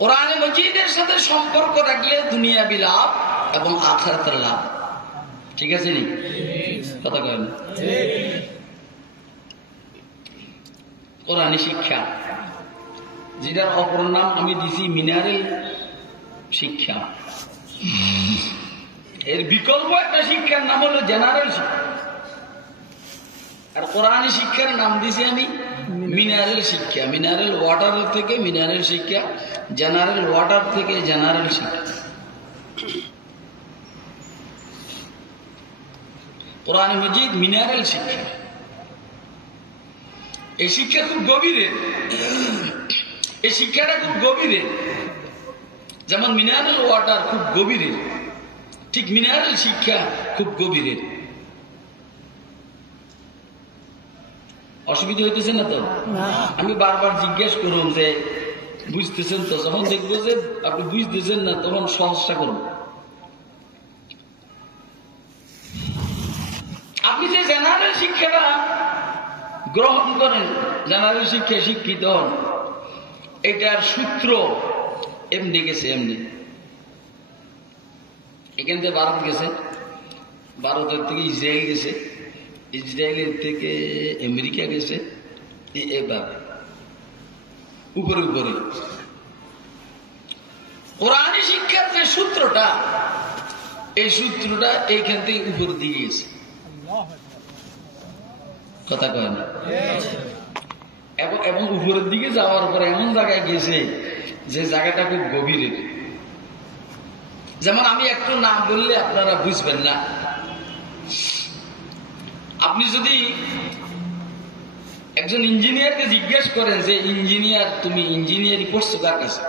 কোরআন মজিদের সাথে সম্পর্ক রাখলে দুনিয়াবি লাভ এবং আখিরাতের লাভ। ঠিক আছে নি? কথা কয় না? কোরআনী শিক্ষা, যেটার অপর নাম আমি দিছি মিনারেল শিক্ষা। এর বিকল্প একটা শিক্ষার নাম হলো জেনারেল শিক্ষা, আর কোরআনী শিক্ষার নাম দিছি আমি মিনারেল শিক্ষা। মিনারেল ওয়াটার থেকে মিনারেল শিক্ষা, জেনারেল ওয়াটার থেকে জেনারেল শিক্ষা। কোরআন মজিদ মিনারেল শিক্ষা। এই শিক্ষা খুব গভীরের, এই শিক্ষাটা খুব গভীরের। যেমন মিনারেল ওয়াটার খুব গভীরের, ঠিক মিনারেল শিক্ষা খুব গভীরের। অসুবিধা হইতেছে না তো? আমি বারবার জিজ্ঞেস করুন যে বুঝতেছেন তো? যখন দেখবো যে আপনি বুঝতেছেন না তখন সহজটা করুন। আপনি যে জেনারেল শিক্ষাটা গ্রহণ করেন, জেনারেল শিক্ষায় শিক্ষিত হন, এটার সূত্র এমনি গেছে, এমনি এখান থেকে ভারত গেছে, ভারতের থেকে ইসরায়েল গেছে, ইসরায়েলের থেকে আমেরিকা গেছে, এবার উপরে উপরে কোরআনী শিক্ষার যে সূত্রটা, এই সূত্রটা এইখান থেকে উপরের দিকে গেছে। কথা কয় না? এবং উপরের দিকে যাওয়ার পরে এমন জায়গায় গেছে যে জায়গাটা খুব গভীরের। যেমন আমি একটু নাম বললে আপনারা বুঝবেন না। আপনি যদি একজন ইঞ্জিনিয়ারকে জিজ্ঞেস করেন যে ইঞ্জিনিয়ার তুমি ইঞ্জিনিয়ারিং পড়ছো কার কাছে,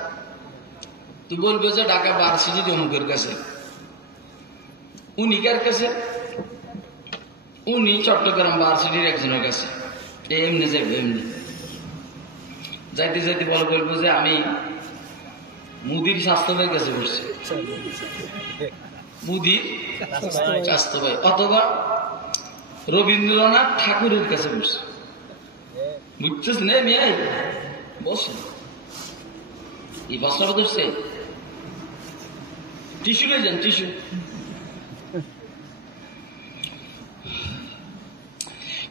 তুই বলবে যে ঢাকা ভার্সিটি অমুকের কাছে। উনি কার কাছে? উনি চট্টগ্রাম ভার্সিটির একজনের কাছে। এমনি যাবে, এমনি যাইতে যাইতে বলবো যে আমি মুদির স্বাস্থ্য ভাইয়ের কাছে বসছি, মুদির স্বাস্থ্য ভাই, অথবা রবীন্দ্রনাথ ঠাকুরের কাছে বসছে। বুঝতেছ না? মেয়ে বসে এই প্রশ্নটা ধরছে। টিস্যু নিয়ে যান, টিস্যু।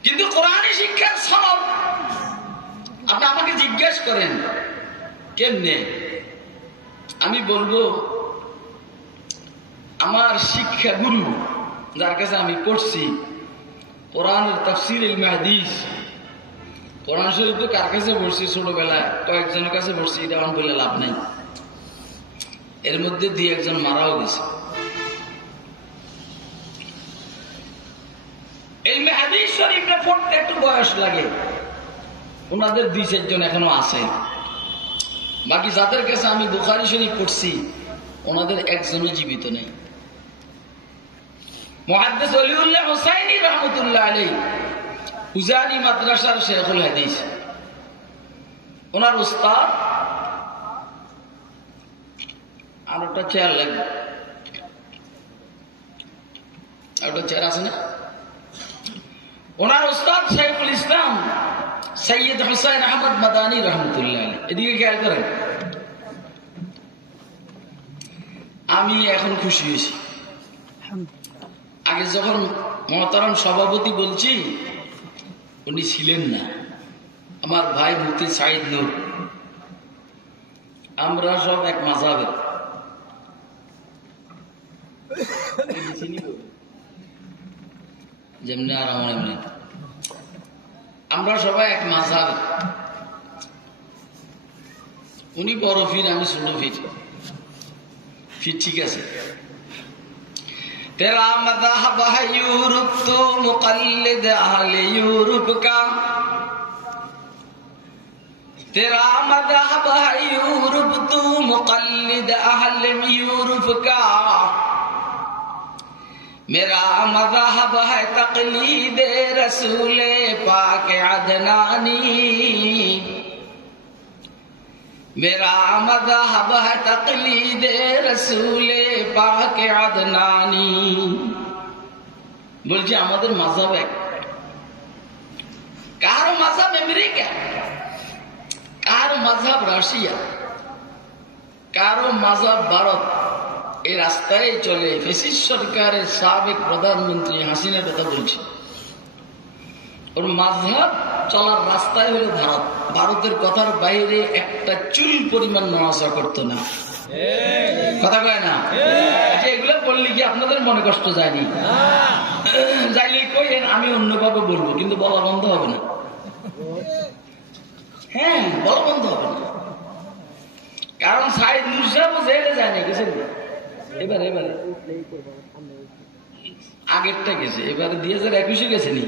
কিন্তু কোরআনী শিক্ষার সনদ আপনি আমাকে জিজ্ঞেস করেন কেমনে, আমি বলবো আমার শিক্ষা গুরু যার কাছে আমি পড়ছি, কোরআনের তাফসীর ইলমে হাদিস, কোরআন শরীফ তো কার কাছে পড়ছি ছোটবেলায়, কয়েকজনের কাছে পড়ছি, এটা আমার বলে লাভ নাই। এর মধ্যে দুই একজন মারাও গেছে। ইলমে হাদিস শরীফটা পড়তে একটু বয়স লাগে, ওনাদের দুই চারজন এখনো আছে। বাকি যাদের কাছে আমি বুখারী শরীফ পড়ছি ওনাদের একজনও জীবিত নেই। মুহাদ্দিস ওলিউল্লাহ হুসাইনি রাহমাতুল্লাহ আলাইহি উজানি মাদ্রাসার শেখুল হাদিস, ওনার উস্তাদ। আর একটা চেয়ার লাগবে, আর একটা চেয়ার আছে না? ওনার উস্তাদ শাইখুল ইসলাম সৈয়দ হুসাইন আহমদ মাদানী রহমতুল্লাহ আলাইহি। এদিকে খেয়াল করেন। আমি এখন খুশি হয়েছি। আগে যখন মহতারাম সভাপতি বলছি উনি ছিলেন না, আমার ভাই মুফতি সাইদ নূর। আমরা সব এক মাযহাবের, যেমনি আর আমার এমনি, আমরা সবাই এক মাযহাবের। উনি বড় ফির, আমি ছোট ফির। ফির ঠিক আছে। तेरा मज़हब है यूरोप तो मुक़ल्लिद अहले यूरोप का, तेरा मज़हब है यूरोप तो मुक़ल्लिद अहले यूरोप का, मेरा मज़हब है तक़लीद रसूल पाक अदनानी, मेरा मज़हब है तक़लीद रसूल पाक अदनानी। বলছি আমাদের মাযহাব এক। কার মাযহাব আমেরিকা, কার মাযহাব রাশিয়া, কারো মাযহাব ভারত, এই রাস্তায় চলে। ফ্যাসিস্ট সরকারের সাবেক প্রধানমন্ত্রী হাসিনার কথা বলছি, ওর মাযহাব চলার রাস্তায় হলো ভারত। ভারতের কথার বাইরে একটা চুল পরিমাণ নড়াচড়া করতো না। কথা কয় না? আচ্ছা, এগুলো বললে কি আপনাদের মনে কষ্ট যায়নি? যাইলে কইেন, আমি অন্যভাবে বলবো, কিন্তু বলা বন্ধ হবে না। হ্যাঁ, বলা বন্ধ হবে না। কারণ সাইদ মুর্শিদাবাদ জেলে যায়নি, গেছেন এবারে আগেরটা গেছে, এবারে 2021 গেছে নি।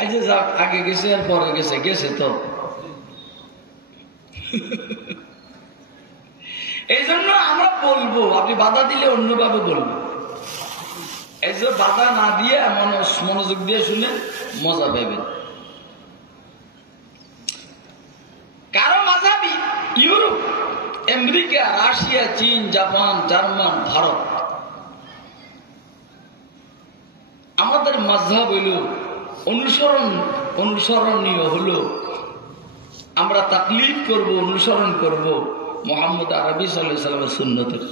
আচ্ছা যাক, আগে গেছে আর পরে গেছে, গেছে তো। এই জন্য আমরা বলবো, আপনি বাধা দিলে অন্যভাবে বলবো। এই যে বাধা না দিয়ে মনোযোগ দিয়ে শুনে মজা পাবেন। কারো মাযহাবী ইউরোপ, আমেরিকা, রাশিয়া, চীন, জাপান, জার্মান, ভারত। আমাদের মাযহাব হইল অনুসরণীয় হলো, আমরা তাকলিদ করব, অনুসরণ করব মুহাম্মদ আরবি সাল্লাল্লাহু আলাইহি ওয়াসাল্লামের সুন্নতের।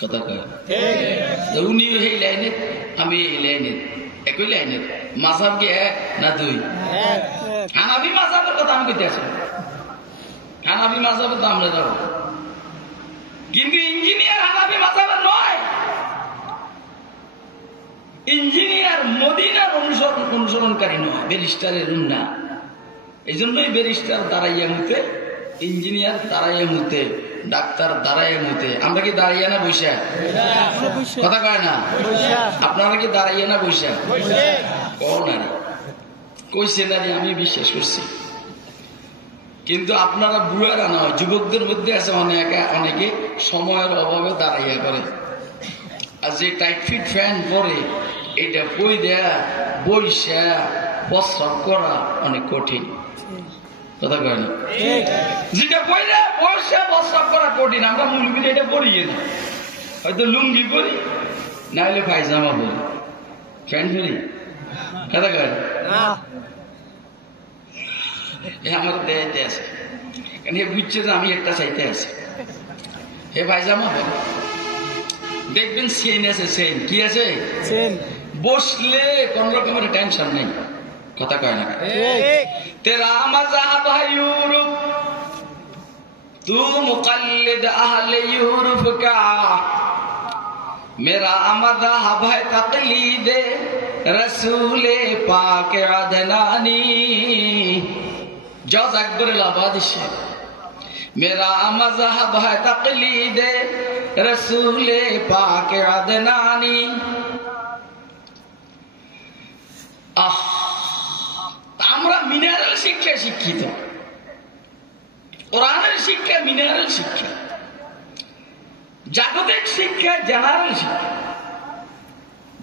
কথা কয় উনি এই লাইনে, আমি এই লাইনে, একই লাইনে। মাযহাব কি এক না দুই? হানাফি মাযহাবের কথা আমি কইতে আছি, হানাফি মাযহাবে তো আমরা যাব, কিন্তু ইঞ্জিনিয়ার হানাফি মাযহাবের নয়। ইঞ্জিনিয়ার মদিনার অনুসরণকারী নয়, ব্যারিস্টারের না। এই জন্যই ব্যারিস্টার দাঁড়াইয়া মুতে, ইঞ্জিনিয়ার দাঁড়াইয়া মুতে, ডাক্তার দাঁড়াইয়া মুতে। আমরা কি দাঁড়াইয়া না বৈশা? কথা কয় না? আপনারা কি দাঁড়াইয়া না বৈশা? কইছে নারী, আমি বিশ্বাস করছি। কিন্তু আপনারা বুড়ারা নয়, যুবকদের মধ্যে আছে অনেকে সময়ের অভাবে দাঁড়াইয়া করে। আর যে টাইট ফিট ফ্যান পরে, এটা বই দেয়া বইসা প্রস্রাব করা অনেক কঠিন। কথা কয় না? যেটা বই দেয়া বইসা প্রস্রাব করা কঠিন, আমরা মুলবিনে এটা পড়িয়ে না। হয়তো লুঙ্গি পরি, না হলে পায়জামা পরি, ফ্যান পরি। কথা কয় না? আমার দেয়াতে আছে, কারণ এ বুঝছে যে আমি একটা চাইতে আছি। হে পায়জামা পরি, দেখবেন চেইন আছে, চেইন কি আছে, বসলে কোন রকমের টেনশন নেই। কথা কয় না? তেরা মাযহাব है यूरोप, तू मुक़ल्लिद अहले यूरोप का, मेरा मज़हब है तक़लीद रसूल पाक अदनानी। जज अकबर इलाहाबादी से, मेरा मज़हब है तक़लीद रसूल पाक अदनानी। আমরা মিনারেল শিক্ষা শিক্ষিত, কোরআনের শিক্ষা মিনারেল শিক্ষা, জাগতিক শিক্ষা জেনারেল শিক্ষা।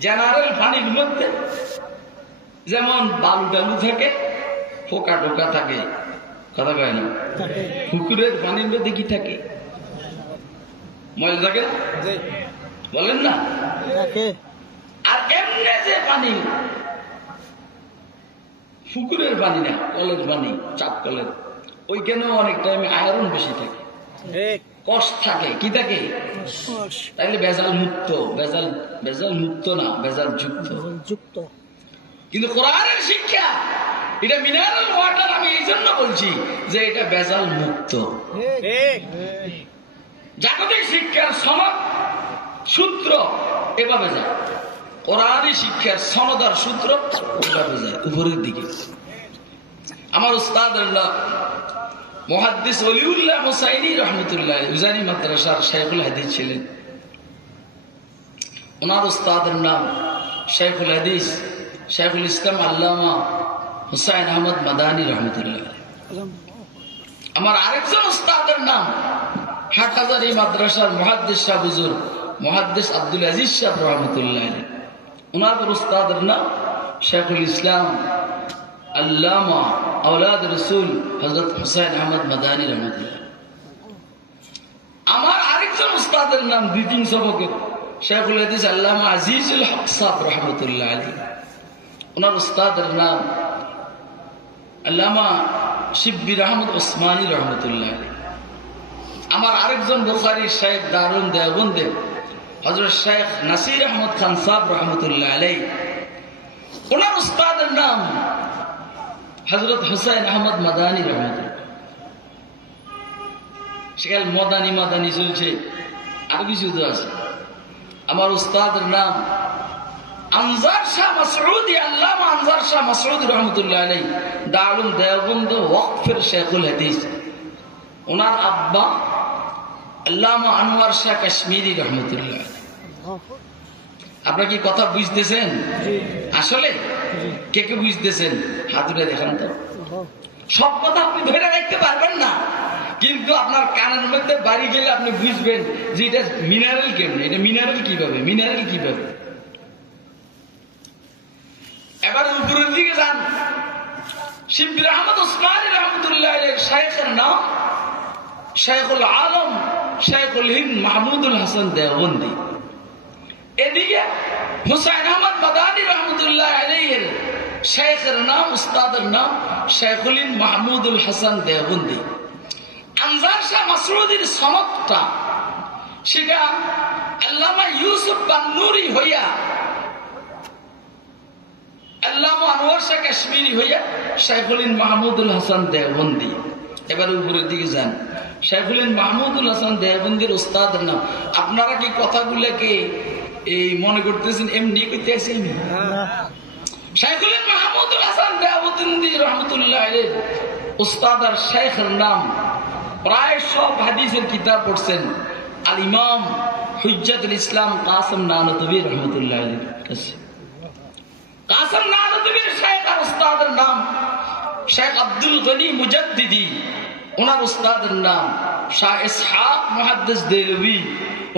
জেনারেল পানির মধ্যে যেমন বালু টালু থাকে, পোকা টোকা থাকে। কথা কয় না? পুকুরের পানির মধ্যে কি থাকে? ময়লা থাকে না? বলেন না? আর এমনি যে পানি, পুকুরের পানি না, কলের পানি, চাপ কলের, ওইখানেও অনেক টাইমে আয়রন বেশি থাকে, কষ থাকে। কি থাকে? তাইলে ভেজাল মুক্ত, ভেজাল মুক্ত না, ভেজাল যুক্ত। কিন্তু কোরআনের শিক্ষা এটা মিনারেল ওয়াটার। আমি এই জন্য বলছি যে এটা ভেজাল মুক্ত। জাগতিক শিক্ষার সনদ সূত্র এভাবে যায়, কোরআনী শিক্ষার সনদার সূত্র ওভাবে যায় উপরের দিকে। আমার উস্তাদের নাম মুহাদ্দিস ওলিউল্লাহ হুসাইনি রহমতুল্লাহ, উজানি মাদ্রাসার শাইখুল হাদিস ছিলেন। ওনার উস্তাদের নাম শাইখুল হাদিস শাইখুল ইসলাম আল্লামা হুসাইন আহমদ মাদানী রহমতুল্লাহ। আমার আরেকজন উস্তাদের নাম হাটহাজারী মাদ্রাসার মুহাদ্দিস শাহ হুজুর মুহাদ্দিস আব্দুল আজিজ শাহ রহমতুল্লাহ। ওনাদের উস্তাদের নাম শাইখুল ইসলাম আল্লামা আওলাদ রসুল হযরত হুসাইন আহমদ মাদানী রহমতুল্লাহ। আমার আরেকজন উস্তাদের নাম দুই তিন সবকের শাইখুল হাদিস আল্লামা আজিজুল হক সাহেব রহমতুল্লাহ আলাইহি। ওনার উস্তাদের নাম আল্লামা শিব্বির আহমদ ওসমানী রহমতুল্লাহ আলাইহি। আমার আরেকজন বুখারীর শাইখ দারুন দেওবন্দে হযরত শেখ নাসির আহমদ খান সাহেব রহমতুল্লাহ আলাইহি, ওনার উস্তাদের নাম হযরত হুসাইন আহমদ মাদানী রহমতুল্লাহ। সেখানে মদানী মাদানী চলছে, আর কিছু তো আছে। আমার উস্তাদের নাম আনজার শাহ মাসউদি, আল্লামা আনজার শাহ মাসউদি রহমতুল্লাহ আলাইহি, দারুল দেওবন্দ ওয়াকফের শেখুল হাদিস। ওনার আব্বা আল্লামা আনোয়ার শাহ কাশ্মীরি রহমতুল্লাহ। আপনারা কি কথা বুঝতেছেন? আসলে কে কে বুঝতেছেন হাত উঠে দেখান তো। সব কথা আপনি ধরে রাখতে পারবেন না, কিন্তু আপনার কানের মধ্যে বাড়ি গেলে আপনি বুঝবেন যে এটা মিনারেল কেমন, এটা মিনারেল কিভাবে, মিনারেল কিভাবে। এবার উপরের দিকে যান, শিববির আহমদ ওসমানী রহমতুল্লাহ আলাইহির শাইখের নাম শাইখুল আলম শাইখুল হিন্দ মাহমুদুল হাসান দেওবন্দি। এদিকে হুসাইন আহমদ মাদানী রহমতুল্লাহ আলাইহির শাইখের নাম, উস্তাদের নাম শাইখুল হিন্দ মাহমুদুল হাসান দেওবন্দি। আনজার শাহ মাসউদির সনদটা সেটা আল্লামা ইউসুফ বান্নুরি হইয়া আল্লামা আনোয়ার শাহ কাশ্মীরি হইয়া শাইখুল হিন্দ মাহমুদুল হাসান দেওবন্দি। এবার উপরের দিকে যান, শাইখুল হিন্দ মাহমুদুল হাসান দেওবন্দির উস্তাদের নাম। আপনারা কি কথাগুলোকে এই মনে করতেছেন এমনি করতে আছি? শাইখুল হিন্দ মাহমুদুল হাসান দেওবন্দি রহমতুল্লাহ আলাইহি উস্তাদ আর শাইখের নাম প্রায় সব হাদিসের কিতাব পড়ছেন আল ইমাম হুজ্জাতুল ইসলাম কাসিম নানতুবি রহমতুল্লাহ আলাইহি কাছে। কাসিম নানতুবির শাইখ আর উস্তাদের নাম শেখ আব্দুল গনি মুজাদ্দিদি, ওনার উস্তাদের নাম শাহ ইসহাক মুহাদ্দিস দেলভি,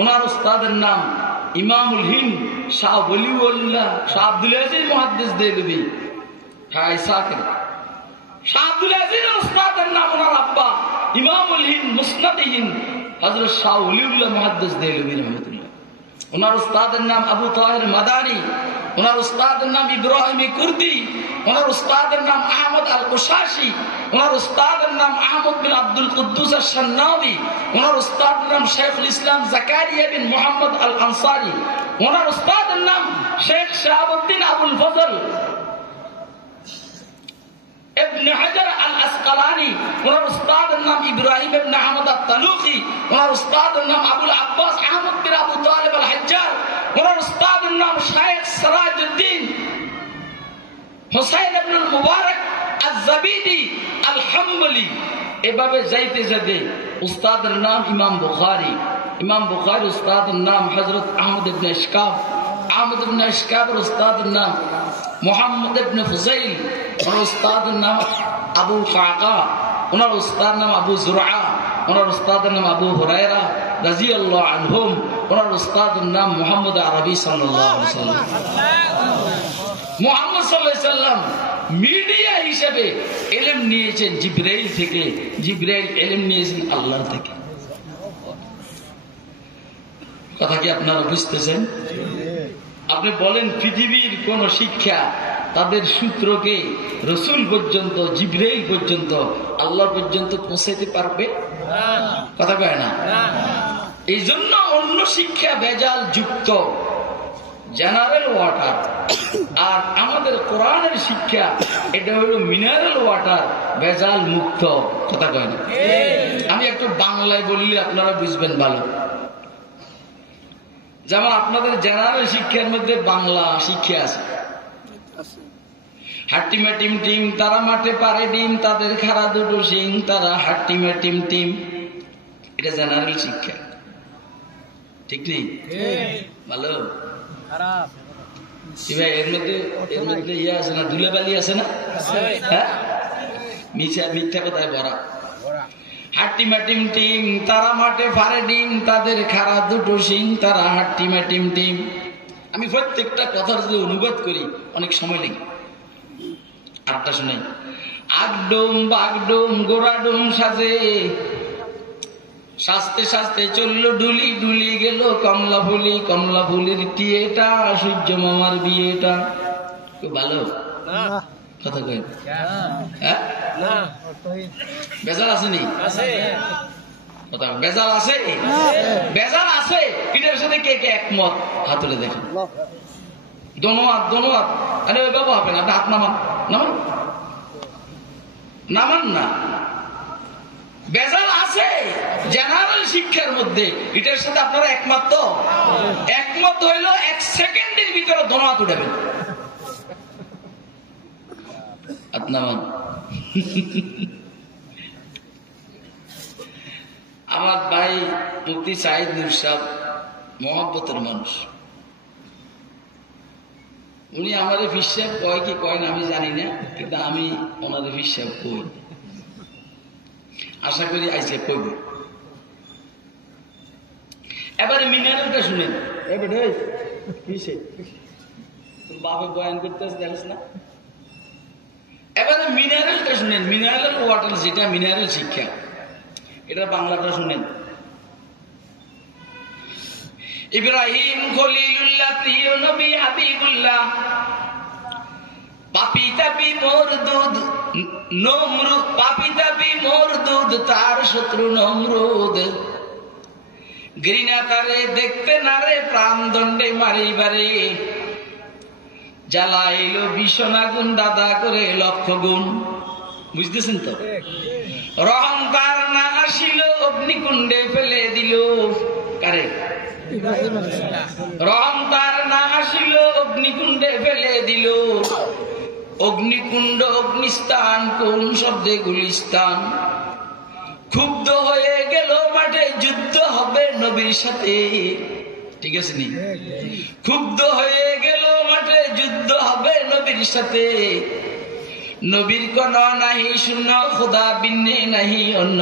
ওনার উস্তাদের নাম ইমামুল হিন্দ শাহ ওলিউল্লাহ শাহ আব্দুল আজিজ মুহাদ্দিস দেলভি। শাহ ইসাকের শাহ আব্দুল আজিজের উস্তাদের নাম ওনার আব্বা ইমামুল হিন্দ মুসনাদে হিন্দ হযরত শাহ ওলিউল্লাহ মুহাদ্দিস দেলভি রহমাতুল্লাহ। ওনার উস্তাদের নাম আবু তাহের মাদানী, ওনার উস্তাদের নাম ইব্রাহিম কুর্দি, ওনার উস্তাদের নাম আহমদ আল কুশাশি, ওনার উস্তাদের নাম আহমদ বিন আব্দুল কুদ্দুস আশ-শান্নাবি, ওনার উস্তাদের নাম শেখুল ইসলাম জাকারিয়া বিন মুহাম্মদ আল আনসারি, ওনার উস্তাদের নাম শেখ শাহাবুদ্দিন আবুল ফজল ইবনে হাজার আল আসকালানি, ওনার উস্তাদের নাম ইব্রাহিম ইবনে আহমদ আত-তালুখি, ওনার উস্তাদের নাম আবুল আব্বাস আহমদ বিন আবু তালিব আল হাজ্জার, ওনার উস্তাদের নাম শাইখ সিরাজউদ্দিন হুসাইন ইবনে মুবারক আয-যাবিদি আল হাম্বলি। এভাবে যাইতে যাইতে উস্তাদের নাম ইমাম বুখারী, ইমাম বুখারী উস্তাদের নাম হযরত আহমদ ইবনে ইশকাব, আহমদ ইবনে ইশকাবের উস্তাদের নাম মুহাম্মদ ইবনে ফুজাইল, ওনার উস্তাদের নাম আবু ফাকা, ওনার উস্তাদের নাম আবু জুরআ, ওনার উস্তাদের নাম আবু হুরায়রা রাদিয়াল্লাহু আনহুম, ওনার উস্তাদের নাম মুহাম্মদ আরবি সাল্লাল্লাহু আলাইহি ওয়াসাল্লাম। মুহাম্মদ সাল্লাল্লাহু আলাইহি ওয়াসাল্লাম মিডিয়া হিসেবে ইলম নিয়েছেন জিবরাইল থেকে, জিবরাইল ইলম নিয়েছেন আল্লাহ থেকে। কথা কি আপনারা বুঝতেছেন? আপনি বলেন পৃথিবীর কোন শিক্ষা তাদের সূত্রকে রসুল পর্যন্ত, জিবরাইল পর্যন্ত, আল্লাহ পর্যন্ত পৌঁছাইতে পারবে? কথা কয় না। এই জন্য অন্য শিক্ষা ভেজাল যুক্ত, জেনারেল ওয়াটার, আর আমাদের কোরআনের শিক্ষা এটা হলো মিনারেল ওয়াটার, ভেজাল মুক্ত। কথা কয় না। আমি একটু বাংলায় বললে আপনারা বুঝবেন ভালো। যেমন আপনাদের জেনারেল শিক্ষার মধ্যে বাংলা শিক্ষা আছে, হাট্টিমা টিম টিম তারা মাঠে পারে ডিম, তাদের খাড়া দুটো সিং তারা হাট্টিমা টিম টিম। এটা জেনারেল শিক্ষা, ঠিক নেই? ভালো এর মধ্যে ইয়ে আছে না, ধুলাবালি আছে না? হ্যাঁ, মিথ্যা কথায় ভরা। হাট্টিমা টিম টিম তারা মাঠে পারে ডিম, তাদের খাড়া দুটো সিং তারা হাট্টিমা টিম টিম। আমি প্রত্যেকটা কথার যদি অনুবাদ করি অনেক সময় লাগে। আটটা শোনাই। আগডুম বাগডুম গোড়াডুম সাজে, সাজতে সাজতে চললো ডুলি, ডুলি গেল কমলা ফুলি, কমলা ফুলির টিয়েটা সূর্য মামার বিয়েটা। খুব ভালো কথা কই। হ্যাঁ, বেজার আসেনি? বেজাল আছে, বেজাল আছে। এটার সাথে কে কে একমত হাত তুলে দেখেন। দোনোয়াত দোনোয়াত, আরে ওই বাবু আপনি আপনি হাত নামান, নামান নামান না। বেজাল আছে জেনারেল শিক্ষার মধ্যে, এটার সাথে আপনারা একমত তো? একমত হইল 1 সেকেন্ডের ভিতরে দোনোয়াত উঠাবেন। হাত নামান। আমার ভাই মুফতি সাইদ নূর সাহেব মহব্বতের মানুষ, উনি আমাদের হিসাব কয় কি কয় না আমি জানি না, কিন্তু আমি ওনাদের হিসাব কই, আশা করি আজকে কইব। এবারে মিনারেলটা শুনেন। বাপে বয়ান করতে জানিস না? এবারে মিনারেলটা শুনেন। মিনারেল ওয়াটার, যেটা মিনারেল শিক্ষা, এটা বাংলাটা শুনেন। ইব্রাহিম খলিলুল্লাহ, প্রিয় নবী হাবিবুল্লাহ, পাপি তাপি মোর দুধ নমরুদ, পাপি তাপি মোর দুধ, তার শত্রু নমরুদ, ঘৃণা তারে দেখতে না রে, প্রাণ দণ্ডে মারিবারে, জ্বালাইল ভীষণ আগুন, দাদা করে 1,00,000 গুণ। বুঝতেছেন তো? রহম তার না আসিল, অগ্নিকুণ্ডে ফেলে দিল। কারে? রহম তার না আসিল, অগ্নিকুণ্ডে ফেলে দিল। অগ্নিকুণ্ড অগ্নিস্থান, কোন শব্দে গুলিস্তান। ক্ষুব্ধ হয়ে গেল মাঠে, যুদ্ধ হবে নবীর সাথে। ঠিক আছে নি? ক্ষুব্ধ হয়ে গেল মাঠে, যুদ্ধ হবে নবীর সাথে। নবীর কোন নাহি শূন্য, খোদা বিন্নে নাহি অন্য।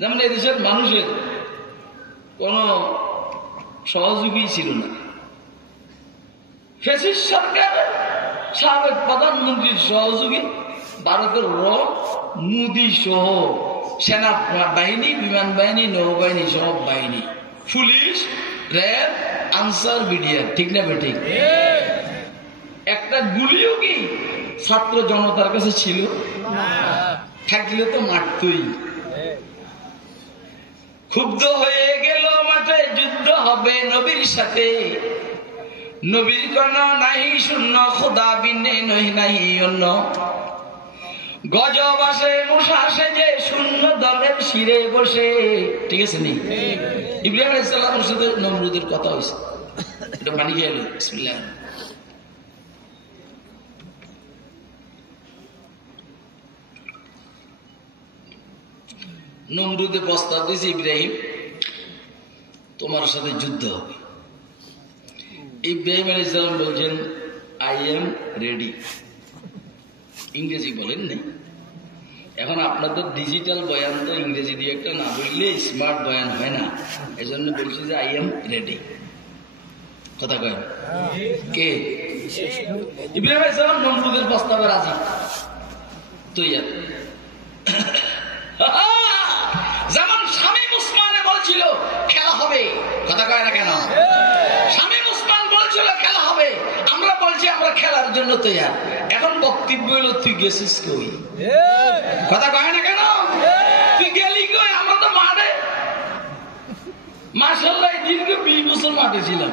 যেমন এদেশের মানুষের কোন সহযোগী ছিল না। ফ্যাসিস্ট সরকার সাবেক প্রধানমন্ত্রীর সহযোগী ভারতের মোদী সহ সেনা বাহিনী, বিমান বাহিনী, নৌবাহিনী, সব বাহিনী, পুলিশ, র্যাব, আনসার, বিডিআর। ঠিক না বেঠিক? একটা গুলিও কি ছাত্র জনতার কাছে ছিল? থাকলে তো মারতই। ক্ষুব্ধ হয়ে গেল মাঠে, যুদ্ধ হবে নবীর সাথে। নবীর কোন নাহি শূন্য, খোদা বিনে নহি নাহি অন্য। গজব আসে মশা সেজে, শূন্য দলের শিরে বসে। ঠিক আছে নি? ইব্রাহিম আলাইহিস সালামের সাথে নমরুদের কথা হয়েছে। এটা পানি খেয়ে এলো। বিসমিল্লাহ। নমরুদে প্রস্তাব দিয়েছে, ইব্রাহিম তোমার সাথে যুদ্ধ হবে। ইব্রাহিম আলাইহিস সালাম বলছেন, আই এম রেডি। ইংরেজি বলেন নাই। এখন আপনাদের ডিজিটাল বয়ান তো ইংরেজি দিয়ে একটা না বললে স্মার্ট বয়ান হয় না, এই জন্য বলছি যে আই এম রেডি। কথা কয় কে? ইব্রাহিম আলাইহিস সালাম নমরুদের প্রস্তাবে রাজি। তৈয়ার। যেমন শামীম উসমানে বলছিল খেলা হবে, কথা কয় না কেন? শামীম উসমান বলছিল খেলা হবে, আমরা বলছি আমরা খেলার জন্য তৈয়ার। এখন বক্তব্য হলো তুই গেছিস কই? কথা কয় না কেন? তুই গেলি কই? আমরা তো মাঠে, মাশাআল্লাহ দীর্ঘ 20 বছর মাঠে ছিলাম।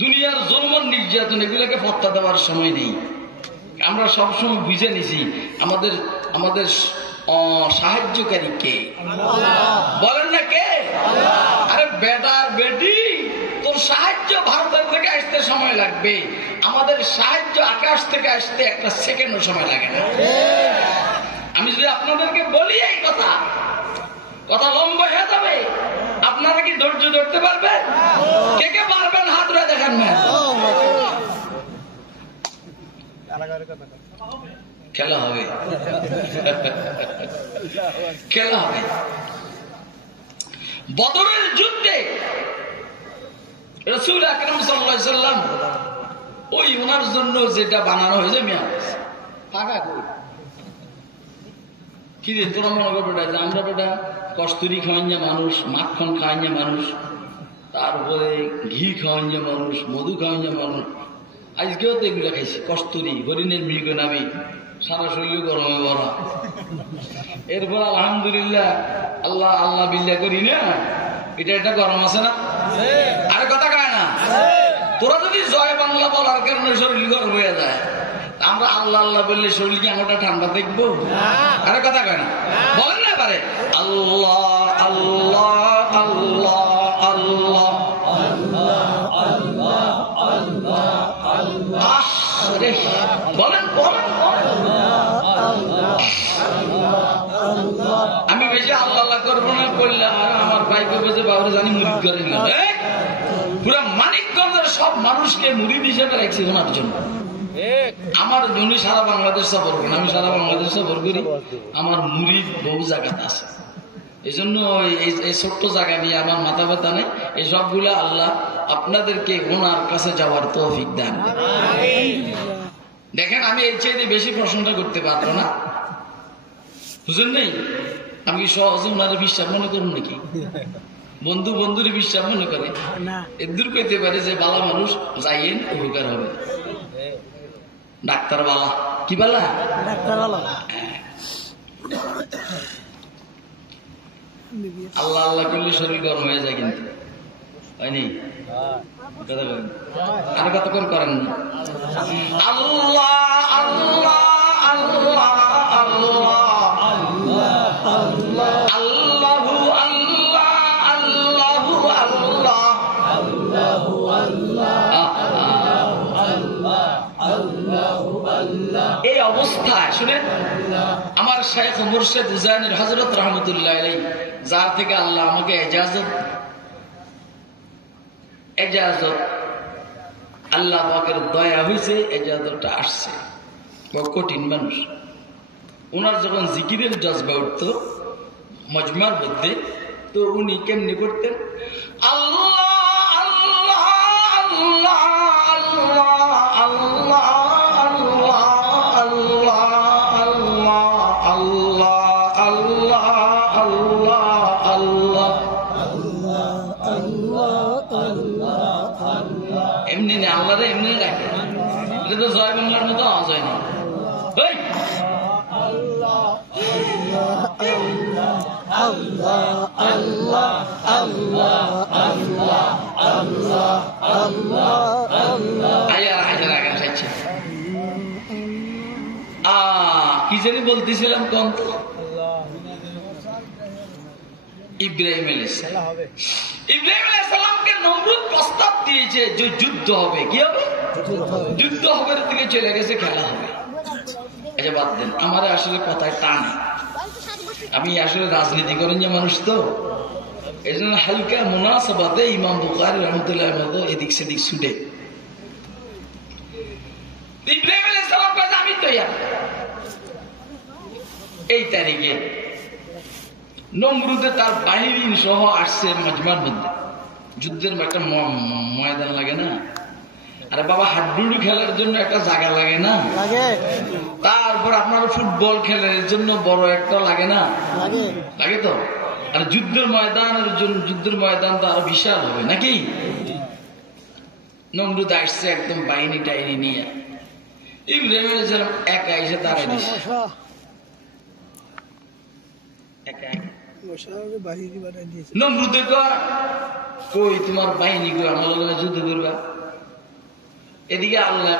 দুনিয়ার জুলম নির্যাতন এগুলোকে ফত্তা দেওয়ার সময় নেই। আমরা সবসময় বুঝে নিছি আমাদের আমাদের সাহায্যকারী কে? বলেন না কে? আরে বেটা বেটি, তোর সাহায্য ভারতের থেকে আসতে সময় লাগবে, আমাদের সাহায্য আকাশ থেকে আসতে 1 সেকেন্ডও সময় লাগে না। আমি যদি আপনাদেরকে বলি এই কথা, কথা লম্বা হয়ে যাবে। আপনারা কি ধৈর্য ধরতে পারবেন? কে কে পারবেন হাত ধরে দেখেন না। খেলা হবে, খেলা হবে। বদরের যুদ্ধে রাসূল আকরাম সাল্লাল্লাহু আলাইহি সাল্লাম ওই ওনার জন্য যেটা বানানো হয়েছে, মিয়া টাকা কই কি রে তোরা মনে করবে যে আমরা বেটা কস্তুরি খাওয়াইয়া মানুষ, মাখন খাওয়াইয়া মানুষ, তারপরে ঘি খাওয়াইয়া মানুষ, মধু খাওয়াইয়া মানুষ। আজকেও তো এগুলো খাইছি, কস্তুরি, হরিণের মৃগ নামে সারা শরীর গরমে ভরা। এরপর আলহামদুলিল্লাহ আল্লাহ আল্লাহ বিল্লাহ করি না, এটা একটা গরম আছে না? আরে কথা কয় না, তোরা যদি জয় বাংলা বলার কারণে শরীর গরম হয়ে যায়, আমরা আল্লাহ আল্লাহ বললে শরীর কি আমরা ঠান্ডা দেখবো? আরে কথা কয় না, বলেন না পারে আল্লাহ আল্লাহ আল্লাহ আল্লাহ বলেন বলেন। আমি বেশি আল্লাহ আল্লাহ করবো না, করলে আর আমার ভাই কবে যে বাবুরা জানি মুরিদ করে নিল। পুরা মানিকগঞ্জের সব মানুষকে মুরিদ হিসেবে রাখছি ওনার জন্য। আমার জন্য সারা বাংলাদেশ সফর করেন, আমি সারা বাংলাদেশ সফর করি, আমার মুরিদ বহু জায়গাতে আছে। এই জন্য এই ছোট্ট জায়গা নিয়ে আমার মাথা ব্যথা নেই। এই সবগুলা আল্লাহ আপনাদেরকে ওনার কাছে যাওয়ার তৌফিক দেন। দেখেন আমি এর চাইতে বেশি প্রশ্নটা করতে পারবো না, বুঝলেন নেই? আমি সহজে ওনারা বিশ্বাস মনে করুন নাকি? বন্ধু বন্ধুরে বিশ্বাস মনে করে এদূর কইতে পারে যে বালা মানুষ যাইয়েন উপকার হবে। ডাক্তার বালা কি বালা? ডাক্তার বালা। আল্লাহ আল্লাহ করলে শরীর গরম হয়ে যায়, কিন্তু হয়নি? কথা বলেন, আর কতক্ষণ করেন না? আল্লাহ আল্লাহ আল্লাহ আল্লাহ আল্লাহু আল্লাহ আল্লাহু আল্লাহ। এই অবস্থায় শুনেন, আমার শাইখ মুর্শিদ হুসাইনের হযরত রাহমাতুল্লাহ আলাইহি, যার থেকে আল্লাহ আমাকে এজাজত আল্লাহ পাকের দয়া হয়েছে, এজাজতটা আসছে। কঠিন মানুষ, ওনার যখন জিকিরের জজবা উঠত মজমার মধ্যে, তো উনি কেমনি করতেন? আল্লাহ আল্লাহ আল্লাহ আল্লাহ আল্লাহ আল্লাহ আল্লাহ আল্লাহ আল্লাহ আল্লাহ আল্লাহ এমনি না, আল্লাহ এমনি রাখে। এটা তো জয় বাংলার মতো আওয়াজ হয় না। কি জানি বলতেছিলাম কোন? ইব্রাহিম আলাইহিস সালামকে নমরুদ প্রস্তাব দিয়েছে যে যুদ্ধ হবে। কি হবে? যুদ্ধ হবে, দিকে চলে গেছে, খেলা হবে। আচ্ছা বাদ দেন, আমার আসলে কথায় টানে, আমি আসলে রাজনীতি করেন যে মানুষ, তো এই জন্য হালকা মুনাসাবাতে ইমাম বুখারী রাহমাতুল্লাহ মতো এদিক সেদিক ছুটে। ইব্রাহিম আলাইহিস সালাম কাছে আমি তৈয়ার। এই তারিখে নমরুদে তার বাহিনী সহ আসছে মজমার মধ্যে। যুদ্ধের একটা ময়দান লাগে না? আরে বাবা, হাড্ডুডু খেলার জন্য একটা জায়গা লাগে না? তারপর আপনার ফুটবল খেলার জন্য বড় একটা লাগে না? লাগে তো। আর যুদ্ধের ময়দানের জন্য, যুদ্ধের ময়দান তো আরো বিশাল হবে নাকি? নমরুদ আসছে একদম বাহিনী টাইনি নিয়ে। ইব্রাহিম আলাইহিস সালাম একা এসে দাঁড়ায় দিছে। নমরুদে কই তোমার বাহিনী কই, আমার লগে যুদ্ধ করবা? এদিকে আল্লাহ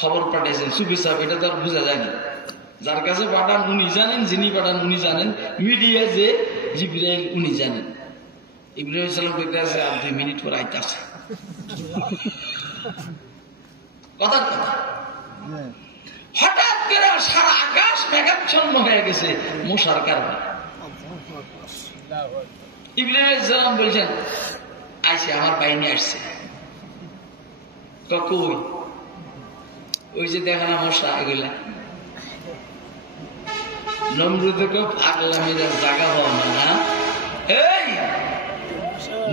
খবর পাঠাইছেন সুফি সাহেব, এটা তো আর বোঝা যায় না। যার কাছে পাঠান উনি জানেন, যিনি পাঠান উনি জানেন, মিডিয়া যে জিবরাইল উনি জানেন। ইব্রাহিম সালাম কইতে আছে আর 2 মিনিট পর আইতাছে। কথার কথা, হঠাৎ করে সারা আকাশ মেঘাচ্ছন্ন হয়ে গেছে মশার কারণে। ইব্রাহিম সালাম বলছেন আইসে, আমার বাহিনী আসছে। কই? ওই যে দেখো না মশা, এগুলা। নমরুদে পাগলামিরা জায়গা পাও না। এই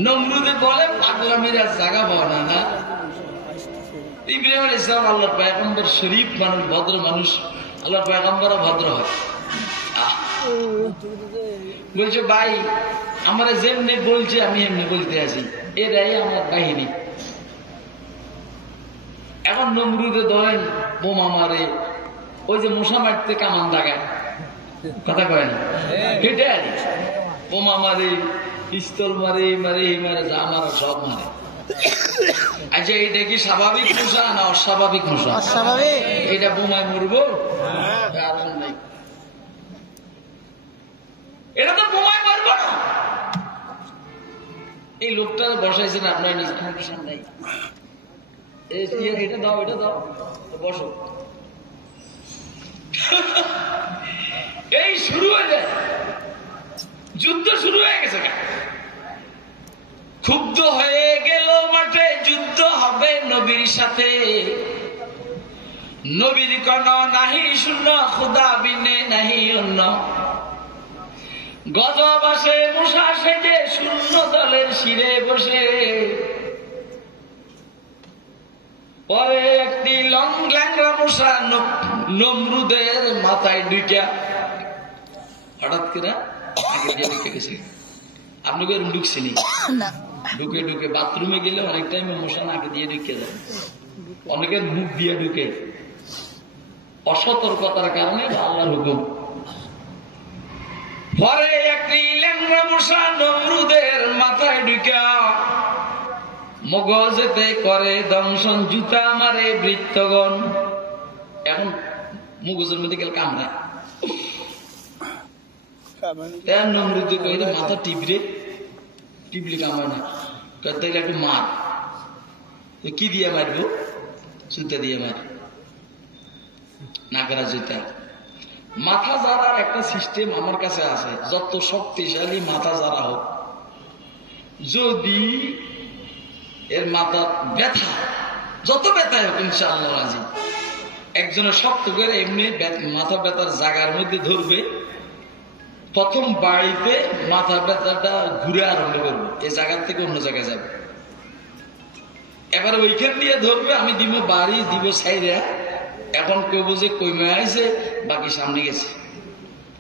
নমরুদে বলে পাগলামিরা জায়গা পাও না। ইব্রাহিম আলাইহিস সালাম আল্লাহর পয়গম্বর, শরীফ মানুষ, ভদ্র মানুষ। আল্লাহর পয়গম্বরও ভদ্র হয়। বলছে ভাই, আমরা যেমনি বলছি আমি এমনি বলতে আছি, এরাই আমার বাহিনী। এখন নমরুদে ধরেন বোমা মারে, ওই যে মশা মারতে কামান দাগায়, কথা কয় না, হেঁটে আনি বোমা মারে, পিস্তল মারে, মারে মারে, যা মারা সব মারে। আচ্ছা এটা কি স্বাভাবিক মশা না অস্বাভাবিক মশা? এটা বোমায় মরবো? এটা তো বোমায় মারবো না। এই লোকটা বসাইছেন আপনার নিজ নাই, এটা দাও, এটা দাও, বসো। এই শুরু হয়ে যায়, যুদ্ধ শুরু হয়ে গেছে। ক্ষুব্ধ হয়ে গেল মাঠে, যুদ্ধ হবে নবীর সাথে। নবীর কোন নাহি শূন্য, খুদা বিনে নাহি অন্য। গজব আসে মশা সেজে, শূন্য দলের শিরে বসে। পরে একটি ল্যাংড়া মশা নমরুদের মাথায় ঢুকিয়া, হঠাৎ করে আগে দিয়ে ঢুকে গেছে। আপনাকে ঢুকছেনি, ঢুকে ঢুকে বাথরুমে গেলে অনেক টাইমে মশা নাকে দিয়ে ঢুকে যায়, অনেকের মুখ দিয়ে ঢুকে, অসতর্কতার কারণে আল্লাহর হুকুম। পরে একটি ল্যাংড়া মশা নমরুদের মাথায় ঢুকা মগজেতে করে দংশন, জুতা মারে বৃত্তগণ। এখন মগজের মধ্যে গেল কামড়া, নমরুদে কইলে মাথা টিপরে, টিপলে কামড়া না, একটু মার। কি দিয়ে মারবো? জুতা দিয়ে মার, না করা জুতা। মাথা জারার একটা সিস্টেম আমার কাছে আছে। যত শক্তিশালী মাথা জারা হোক, যদি এর মাথা ব্যথা, যত ব্যথায় হোক ইনশাআল্লাহ রাজি, একজনের শক্ত করে এমনি মাথা ব্যথার জায়গার মধ্যে ধরবে, প্রথম বাড়িতে মাথা ব্যথাটা ঘুরে আরম্ভ করবে, এই জায়গার থেকে অন্য জায়গায় যাবে। এবার ওইখান দিয়ে ধরবে, আমি দিব বাড়ি, দিব সাইরা। এখন কেউ বুঝে কইমে আছে, বাকি সামনে গেছে,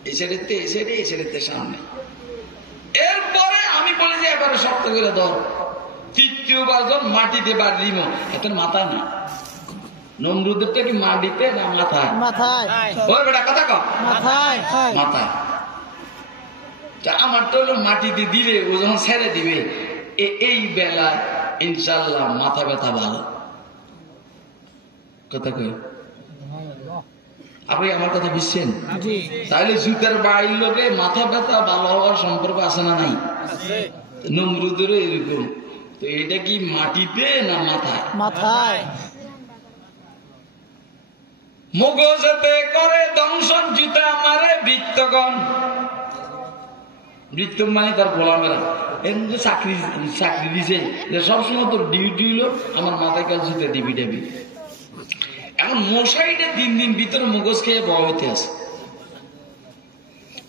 এই সাইডেতে, এই সাইডে, এই সাইডেতে সামনে। এরপরে আমি বলি যে এবারে শক্ত করে ধর। তৃতীয় বাজন মাটিতে বাড়ি দিব, এত মাথা না। নমরুদেরটা কি মাটিতে না মাথায়? মাথায়। ওই বেটা কথা কও, মাথায়, মাথায়। আমারটা হলো মাটিতে দিলে, ও যখন ছেড়ে দিবে, এই বেলা ইনশাল্লাহ মাথা ব্যথা ভালো। কথা কই, আপনি আমার কথা বুঝছেন? তাহলে জুতার বাড়ির লোকে মাথা ব্যথা ভালো হওয়ার সম্পর্ক আছে না নাই? নমরুদেরও এরকম। তো এটা কি মাটিতে না মাথায়? মাথায়। মগজেতে করে দংশন, জুতা মারে বৃত্তগণ। বৃত্ত মানে তার গোলামেরা, এমন যে চাকরি দিছে, সবসময় তোর ডিউটি হলো আমার মাথায় কাল জুতা দিবি ডাবি। এখন মশাইটা দিন দিন ভিতরে মগজ খেয়ে বড় হইতে আছে।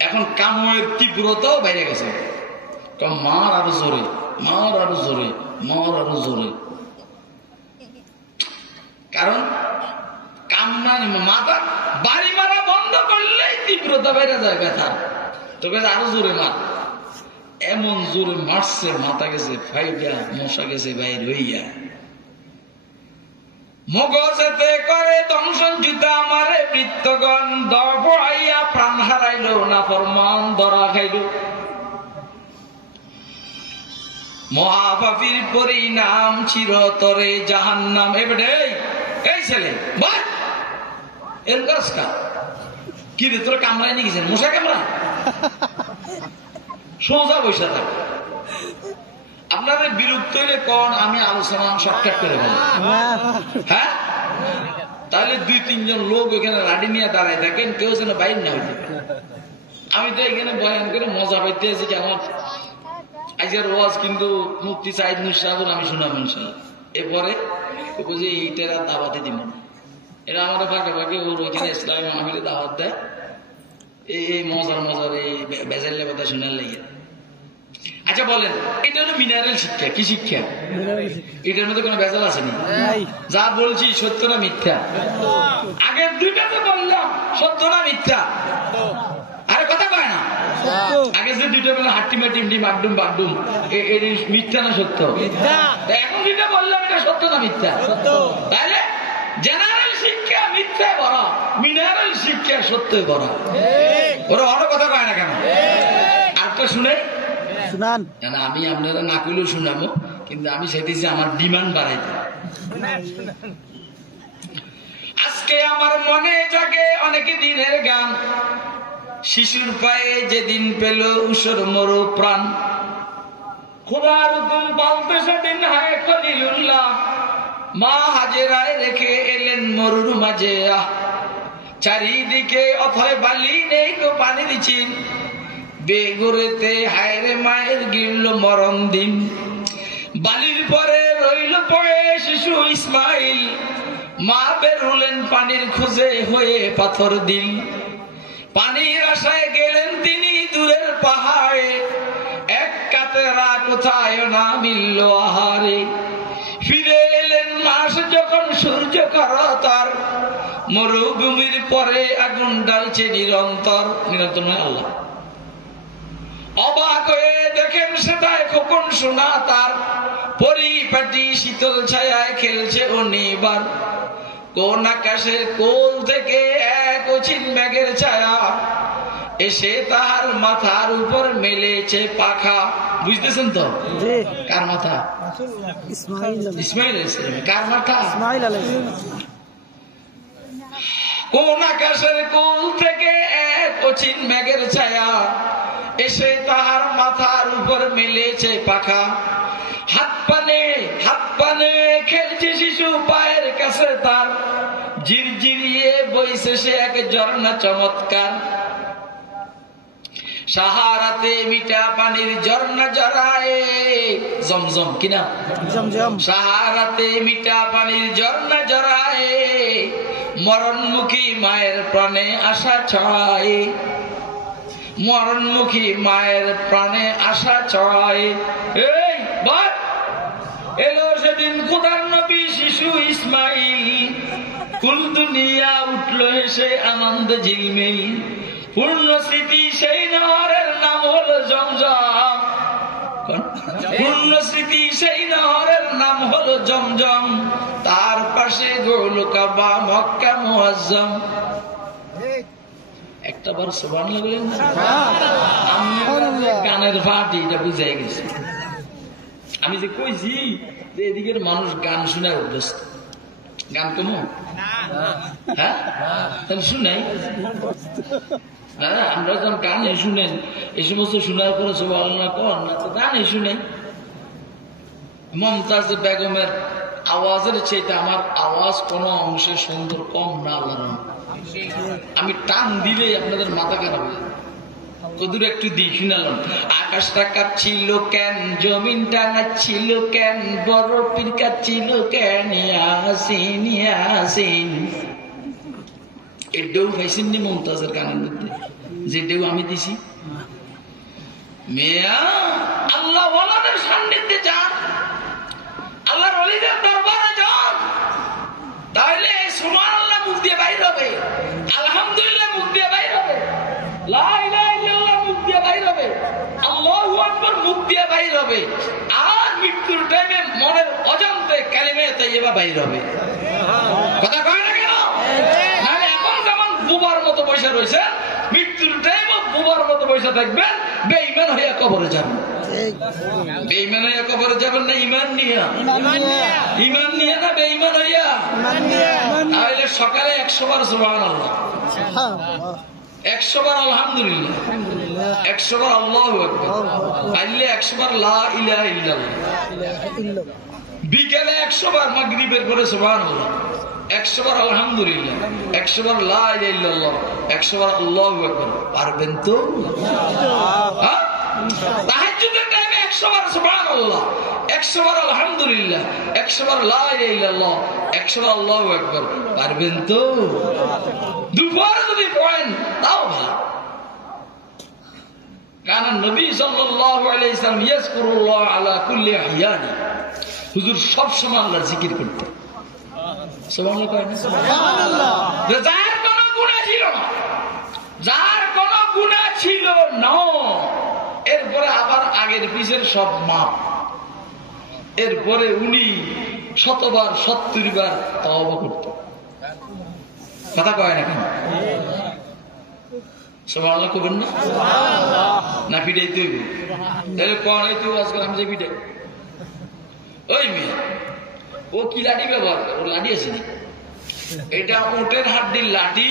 এখন কামের তীব্রতাও বাইরে গেছে, মার আরো জোরে, মার আরো জোরে, মার আরো জোরে। কারণ কামনা মাথা বাড়ি মারা বন্ধ করলেই তীব্রতা বেড়ে যায় ব্যথা, তো আরো জোরে মার। এমন জোরে মারছে, মাথা গেছে ফাইডা, মশা গেছে বাইর হইয়া। মগজেতে করে দংশন, জুতা মারে বৃত্তগণ। দড়াইয়া প্রাণ হারাইল, না ফরমান ধরা খাইল। মহাপাপীর পরিণাম চিরতরে জাহান্নাম। এবারে এই ছেলে বল, এর গাছ কা কি রে, তোরা কামড়ায় নিয়ে গেছেন? মশা কামড়া? সোজা বৈশা থাকে। আপনাদের বিরক্ত হইলে কোন আমি আলোচনা শর্টকাট করে বলি, হ্যাঁ? তাহলে 2-3 জন লোক ওইখানে লাঠি নিয়ে দাঁড়ায় থাকেন, কেউ যেন বাইর না হইতে। আমি তো এখানে বয়ান করে মজা পাইতে আছি যে আমার আজকের ওয়াজ কিন্তু মুফতি সাইদ নূর সাহেব আমি শুনাম ইনশাআল্লাহ। এরপরে বুঝি এইটার দাওয়াতে দিব, এরা আমার ফাঁকে ফাঁকে ওর ওইখানে ইসলামী মাহফিলে দাওয়াত দেয়, এই মজার এই বেজাল্লে কথা শোনার লেগে। আচ্ছা বলেন, এটা হলো মিনারেল শিক্ষা। কি শিক্ষা? এটার মধ্যে কোনো বেজাল আসেনি। যা বলছি সত্য না মিথ্যা? আগের দুইটাতে বললাম সত্য না মিথ্যা? আরে কথা কয় না। আগে যে দুইটা বললাম হাট্টিমা টিমটি বাড্ডুম বাড্ডুম, মিথ্যা না সত্য? এখন দুইটা বললাম এটা সত্য না মিথ্যা? তাহলে জেনারেল শিক্ষা মিথ্যা বড়, মিনারেল শিক্ষা সত্যই বড় ওরা অনেক কথা কয় না কেন আরেকটা শুনে শুনান আমি আপনারা না কইলেও শুনাবো কিন্তু আমি চাইতেছি আমার ডিমান্ড বাড়াইতে আজকে আমার মনে জাগে অনেক দিনের গান শিশুর পায়ে যেদিন পেল উসর মরু প্রাণ খোদার হুকুম পালতে সেদিন হায় খলিলুল্লাহ মা হাজেরায় রেখে এলেন মরুর মাঝে চারিদিকে অথয় বালি নেই গো পানি দিচ্ছেন বেগুরেতে হায়রে মায়ের গিরল মরণ দিন বালির পরে রইল পড়ে শিশু ইসমাইল মা বের হলেন পানির খোঁজে হয়ে পাথর দিল পানির আশায় গেলেন তিনি দূরের পাহাড়ে এক কাতেরা কোথায় না মিলল আহারে ফিরে এলেন মাস যখন সূর্য করতার মরুভূমির পরে আগুন ডালছে নিরন্তর নিরন্তর নয় আল্লাহ অবাক হয়ে দেখেন সেটাই খোকন শোনা তার পরিপাটি শীতল ছায়ায় খেলছে অনিবার কোন আকাশের কোল থেকে এক অচিন মেঘের ছায়া এসে তাহার মাথার উপর মেলেছে পাখা বুঝতেছেন তো কার মাথা ইসমাইল কার মাথা ইসমাইল কোন আকাশের কোল থেকে এক অচিন মেঘের ছায়া এসে তাহার মাথার উপর মেলেছে পাখা হাত পানে খেলছে শিশু পায়ের কাছে তার ঝিরঝিরিয়ে বইছে সে এক ঝর্ণা চমৎকার সাহারাতে মিঠা পানির ঝর্ণা জড়ায় জমজম কিনা জমজম সাহারাতে মিঠা পানির ঝর্ণা জড়ায় মরণমুখী মায়ের প্রাণে আশা ছড়ায় মরণমুখী মায়ের প্রাণে আশা ছড়ায় এই বাদ এলো সেদিন খোদার নবী শিশু ইসমাইল কুল দুনিয়া উঠলো হেসে আনন্দ ঝিলমিল পূর্ণ স্মৃতি সেই নহরের নাম হলো জমজম পূর্ণ স্মৃতি সেই নহরের নাম হলো জমজম তার পাশে গোল কাবা মক্কা মুআজ্জম একটা বার সুবহানাল্লাহ বলেন না গানের ভাটি এটা বুঝাই গেছে আমি যে কইছি যে এদিকের মানুষ গান শুনে অভ্যস্ত গান কমো হ্যাঁ তাহলে শুনাই আমরা যখন গানে শুনেন এই সমস্ত শোনার পরে সুবহানাল্লাহ কর না তো গানে শুনে মমতাজ বেগমের আওয়াজের চাইতে আমার আওয়াজ কোন অংশে সুন্দর কম না আল্লাহর আমি টান দিলে আপনাদের মাথা খারাপ হয়ে কদূর একটু দিই শুনালাম আকাশটা কাঁপছিল কেন জমিনটা নাচছিল কেন বরফের কাঁপছিল কেন ইয়াসিন ইয়াসিন এই ডেউ পাইছেন নি মমতাজের গানের মধ্যে যে ডেউ আমি দিছি মেয়া আল্লাহ ওয়ালাদের সান্নিধ্যে যান আল্লাহর ওলিদের দরবারে যান তাহলে সুবহানাল্লাহ মুখ দিয়ে বাইর হবে আলহামদুলিল্লাহ মুখ দিয়ে বাইর হবে লা ইলাহা ইল্লাল্লাহ মুখ দিয়ে বাইর হবে আল্লাহু আকবার মুখ দিয়ে বাইর হবে আর মৃত্যুর টাইমে মনের অজান্তে কালিমে তাইয়্যিবা বাইর হবে কথা কয় না কেন নাহলে এখন যেমন বুবার মতো পয়সা রয়েছে মৃত্যুর টাইমে বুবার মতো পয়সা থাকবেন বেঈমান হইয়া কবরে যাবেন বেঈমান হইয়া কবরে যাবেন না ইমান নিয়া ইমান নিয়া না বেঈমান হইয়া তাহলে সকালে 100 বার সুবহানাল্লাহ 100 বার আলহামদুলিল্লাহ 100 বার আল্লাহু আকবার তাইলে 100 বার লা ইলাহা ইল্লাল্লাহ বিকেলে 100 বার মাগরিবের পরে সুবহানাল্লাহ 100 বার আলহামদুলিল্লাহ 100 বার লা ইলাহা ইল্লাল্লাহ 100 বার আল্লাহু আকবার পারবেন তো হ্যাঁ তাহাজ্জুদের টাইমে 100 বার সুবহানাল্লাহ 100 বার আলহামদুলিল্লাহ 100 বার লা ইলাহা ইল্লাল্লাহ 100 বার আল্লাহু আকবার পারবেন তো দুপুরে যদি পড়েন তাও ভালো কারণ নবী সাল্লাল্লাহু আলাইহি সাল্লাম ইয়াজকুরুল্লাহ আলা কুল্লি আহয়ানি হুজুর সব সময় আল্লাহর জিকির করতেন সুবহানাল্লাহ যার কোনো গুনাহ ছিল না যার কোনো গুনাহ ছিল না এরপরে আবার আগের পিছের সব মাপ এরপরে উনি 100 বার 70 বার তওবা করতেন কথা কয় না কেন? সুবহানাল্লাহ কবেন না? না পিটাই তুই তাহলে কোন এই তুই আজকাল আমি যে পিটাই ওই মেয়ে ও কি লাঠি ব্যবহার করে? ওর লাঠি আছে না? এটা ওটের হাড্ডির লাঠি,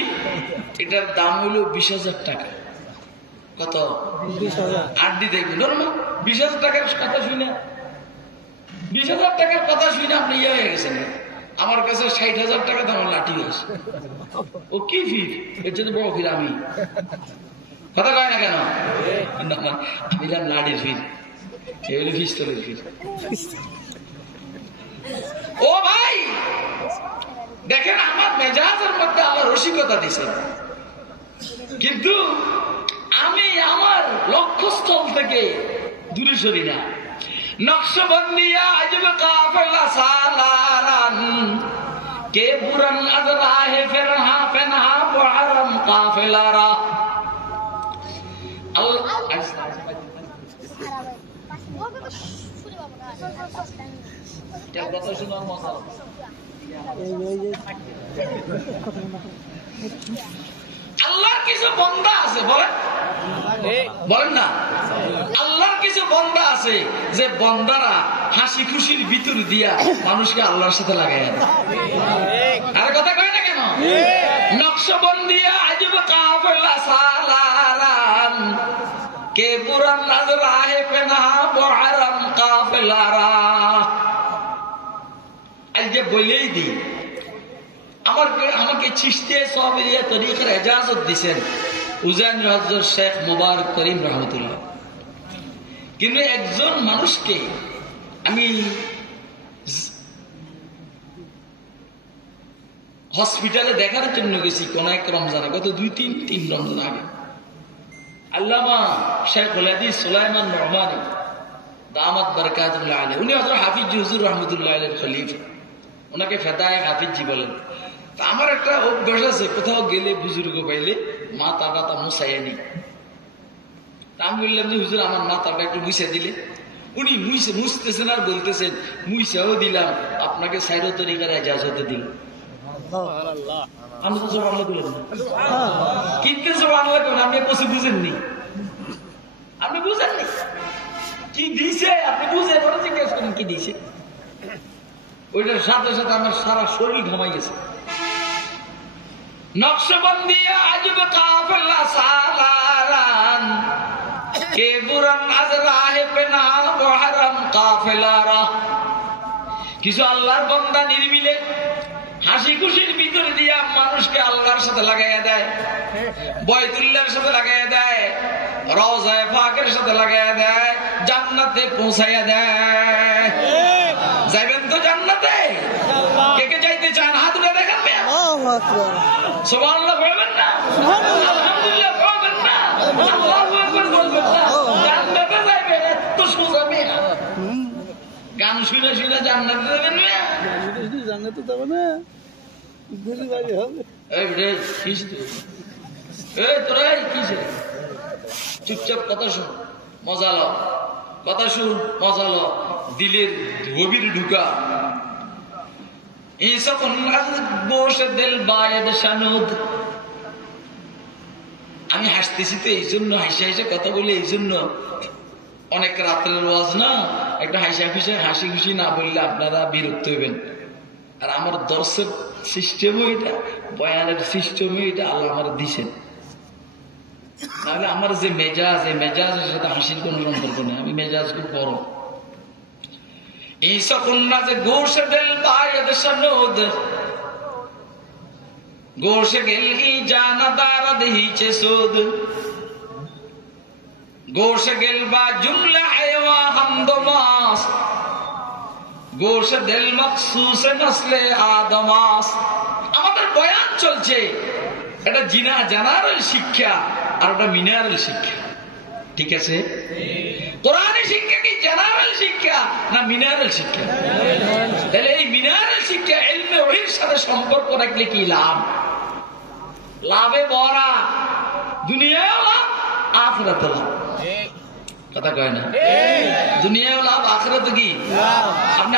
এটার দাম হইল 20,000 টাকা। কত? হাড্ডি দেখবেন না 20,000 টাকার কথা শুনে 20,000 টাকার কথা শুনে আপনি ইয়ে হয়ে গেছেন। আমার কাছে 60,000 টাকা দামের লাঠি আছে। ও কি ফির? এর জন্য বড় ফির আমি। কথা কয় না কেন? আমি লাঠির ফির, এগুলো পিস্তলের ফির। ও ভাই দেখেন, আমার মেজাজের মধ্যে আল্লাহ রসিকতা দিছে, কিন্তু আমি আমার লক্ষ্যস্থল থেকে দূরে সরি না। নকশবন্দিয়া আজব কাফেলা সালারান কে বুরান আজরাহে ফেরহা ফেনহা বহারাম কাফেলারা। আল্লাহ কথা শোনার মজা। আল্লাহর কিছু বান্দা আছে, বলেন না, আল্লাহর কিছু বান্দা আছে যে বান্দারা হাসি খুশির ভিতর দিয়া মানুষকে আল্লাহর সাথে লাগাই দেয়। আর কথা কয় না কেন? নকশবন্দিয়া আজব কাফেলা সালারান কে বুরান নাজরাহে ফেনহা বহারাম কাফেলারা। আজকে বলেই দি, আমাকে চিশতিয়া সাহাবিয়া তরিকার ইজাজত দিয়েছেন উজাইন হযরত শেখ মুবারক করিম রহমতুল্লাহ। কিন্তু একজন মানুষকে আমি হসপিটালে দেখার জন্য গেছি কোন এক রমজানে, গত 2-3 রমজান আগে। আল্লামা শেখুল হাদিস সুলাইমান রহমানী দামাত বারাকাতুল্লাহ আলাইহি, উনি হযরত হাফিজ হুজুর রহমতুল্লাহ আলাইহির খলিফা, ওনাকে ফেদায়ে হাফিজি বলেন। তা আমার একটা অভ্যাস আছে, কোথাও গেলে বুজুর্গ পাইলে মাথাটা মুছাইয়া নি। আমি বললাম যে হুজুর আমার মাথাটা একটু মুছে দিলে। উনি মুছতেছেন আর বলতেছেন মুছাও দিলাম, আপনাকে সাইরো তরিকার ইজাজত দিল। আমি তো সুবহানাল্লাহ বললাম না, কিন্তু সুবহানাল্লাহ কোন আপনি কিছু বুঝেননি, আপনি বুঝেননি কি দিছে, আপনি বুঝেন ওরা জিজ্ঞেস করেন কি দিছে। ওইটার সাথে সাথে আমার সারা শরীর ঘামাই গেছে। নকশবন্দিয়া আজব কাফেলা সালারান কে বুরান আজরাহে ফেনহা বহারাম কাফেলারা। কিছু আল্লাহর বান্দা নির্মিলে হাসি খুশির ভিতরে দিয়া মানুষকে আল্লাহর সাথে লাগাইয়া দেয়, বাইতুল্লাহর সাথে লাগাইয়া দেয়, রওজায়ে পাকের সাথে লাগাইয়া দেয়, জান্নাতে পৌঁছাইয়া দেয়। যাইবেন তো জান্নাতে? কে কে যাইতে চান হাত উঠে দেখান। সুবহানাল্লাহ বলবেন না? আলহামদুলিল্লাহ বলবেন না? আল্লাহু আকবার বলবেন না? জান্নাতে যাইবেন তো সোজা মেয়ে। গান শুনে শুনে জান্নাতে যাবেন মেয়ে? জান্নাতে যাব না, গুলি বাড়ি হবে। এই রে কিস তুই? এই তোরা কিস? চুপচাপ কথা শুন, মজা লো, কথা শুন, মজা লো, দিলের গভীর ঢুকা। আমি হাসতেছি তো এই জন্য, হাসি হাসি কথা বলি এই জন্য। অনেক রাত্রের ওয়াজ না, একটা হাসি খুশি না বললে আপনারা বিরক্ত হইবেন। আর আমার দর্শের সিস্টেমও এটা, বয়ানের সিস্টেমও এটা আল্লাহ আমার দিছেন। তাহলে আমার যে মেজাজ, এই মেজাজের সাথে হাসির কোন সম্পর্ক নেই। আমি মেজাজ খুব বড়। ঈসা কন্যা যে গোশ দিল বায়দ সনদ গোশ গেল ই জানাদার দহিচে সুদ গোশ গেল বা জুমলা আয়ওয়া হামদমাস গোশ দিল মখসুস নসলে আদমাস। আমাদের বয়ান চলছে, এটা জেনারেল শিক্ষা আর ওটা মিনারেল শিক্ষা। ঠিক আছে? কোরআনের শিক্ষা কি জেনারেল শিক্ষা না মিনারেল শিক্ষা? তাহলে এই মিনারেল শিক্ষা ইলমে ওহীর সাথে সম্পর্ক রাখলে কি লাভ? লাভে ভরা, দুনিয়াও লাভ, আখিরাতে লাভ। কথা কয় না? দুনিয়াও লাভ, আখিরাতে কি?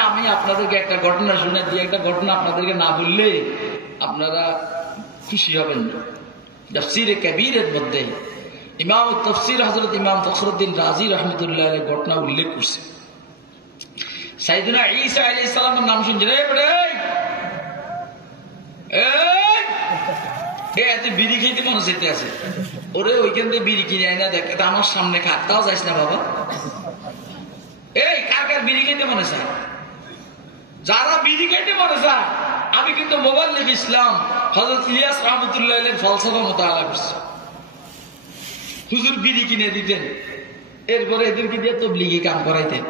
আমি আপনাদেরকে একটা ঘটনা শুনে দিই। একটা ঘটনা আপনাদেরকে না বললে আপনারা খুশি হবেন না। তাফসীরে কাবীরের মধ্যে ইমাম তাফসীর হযরত ইমাম ফখরুদ্দিন রাজি রাহমাতুল্লাহ আলাইহি ঘটনা উল্লেখ করছে। সাইয়েদনা ঈসা আলাইহিস সালামের নাম শুনছেন? এত বিড়ি খেতে মনে যেতে আছে, ওরে ওইখান থেকে বিড়ি কিনে আয় না, দেখ আমার সামনে খা, তাও যাইস না বাবা। এই কার কার বিড়ি খেতে মনে চায়? যারা বিড়ি খেতে মনে চায়, আমি কিন্তু মোবাল্লিগ ইসলাম হযরত ইলিয়াস রাহমাতুল্লাহ আলাইহির ফলসফা মুতাআলা করছি। হুজুর বিড়ি কিনে দিতেন, এরপরে এদেরকে দিয়ে তাবলীগি কাম করাইতেন।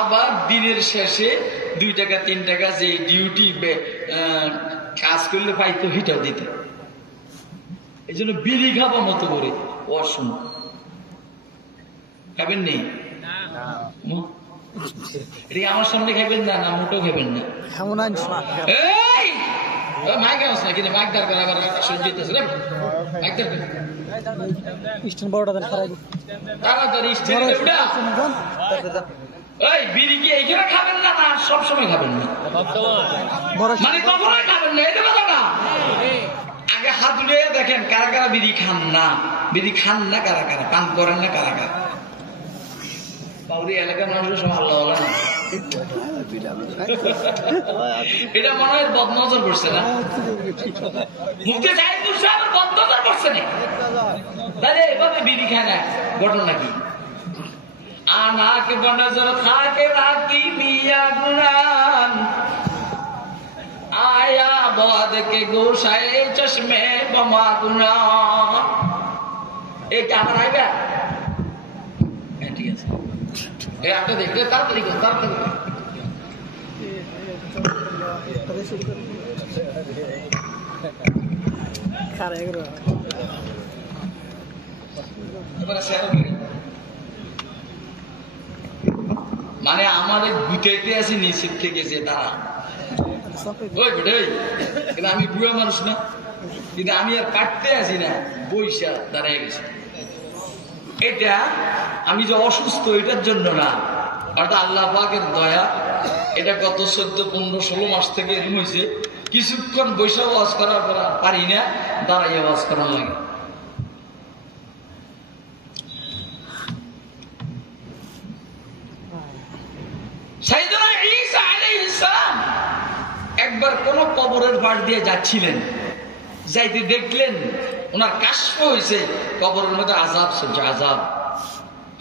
আবার দিনের শেষে 2 টাকা 3 টাকা যে ডিউটি কাজ করলে পাইতো হিটাও দিতে। এই জন্য বিড়ি খাবো মতো করে অসুন খাবেন নেই, এটা আমার সামনে খাবেন না, না মোটেও খাবেন না। মাইক আস না কিন্তু মাইক দরকার, আবার সহ্য হইতেছে না মাইক দরকার। তাড়াতাড়ি স্টেজে উঠা। এই বিড়ি কি এইখানে খাবেন না, না সবসময় খাবেন না? মানে কখনোই খাবেন না, এটা কথা না। আগে হাত উঠে দেখেন কারা কারা বিড়ি খান না, বিড়ি খান না কারা কারা, পান করেন না কারা কারা। পাউরি এলাকার মানুষের সব আল্লাহ না, এটা মনে হয় বদনজর করছে না? মুফতি সাহেব সাহেবের বদনজর করছে না? তাহলে এভাবে বিড়ি খায় না, ঘটনা কি? আনাকে বনজর খাকে রাখি মিয়া গুনান আয়া বাদ के गोशाए चश्मे बमा गुना। এই আমার আইবা ঠিক আছে, এই আপনি দেখলে তাড়াতাড়ি করুন, তাড়াতাড়ি মানে আমাদের গুটাইতে আসি নিচের থেকে যে তারা ওই বেটাই, কিন্তু আমি বুড়া মানুষ না, কিন্তু আমি আর কাটতে আসি না, বৈশা দাঁড়ায় গেছি। এটা আমি যে অসুস্থ এটার জন্য না, অর্থাৎ আল্লাহ পাকের দয়া। এটা গত 14, 15, 16 মাস থেকে এরকম হয়েছে, কিছুক্ষণ বৈশা ওয়াজ করার পর পারি না, দাঁড়াইয়া ওয়াজ করার লাগে। সাইয়েদনা ঈসা আলাইহিস সালাম একবার কোন কবরের পাশ দিয়ে যাচ্ছিলেন, যাইতে দেখলেন ওনার কাশফ হয়েছে, কবরের মধ্যে আযাব চলছে, আযাব।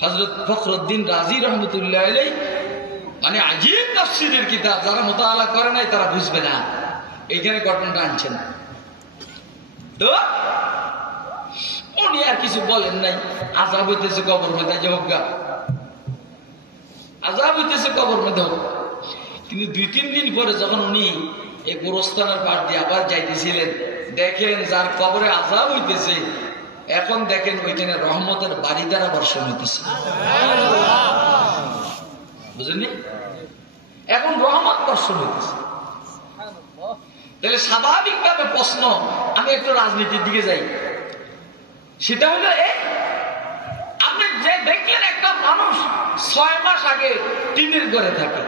হযরত ফখরুদ্দিন রাজি রাহমাতুল্লাহ আলাইহি, মানে আজীব তাফসীরের কিতাব, যারা মুতাআলা করে নাই তারা বুঝবে না, এইখানে ঘটনাটা আনছেন। তো উনি আর কিছু বলেন নাই, আযাব হইতেছে কবর মধ্যে, যে হোক গা, আযাব হইতেছে কবর মধ্যে হোক। কিন্তু 2-3 দিন পরে যখন উনি এই গোরস্থানের পাশ দিয়ে আবার যাইতেছিলেন, দেখেন যার কবরে আযাব হইতেছে, এখন দেখেন ওইখানে রহমতের বাড়ি দ্বারা বর্ষণ হইতেছে। বুঝলেন? এখন রহমত বর্ষণ হইতেছে। তাহলে স্বাভাবিকভাবে প্রশ্ন, আমি একটু রাজনীতির দিকে যাই, সেটা হলো আপনি যে দেখলেন একটা মানুষ 6 মাস আগে টিনের ঘরে থাকে,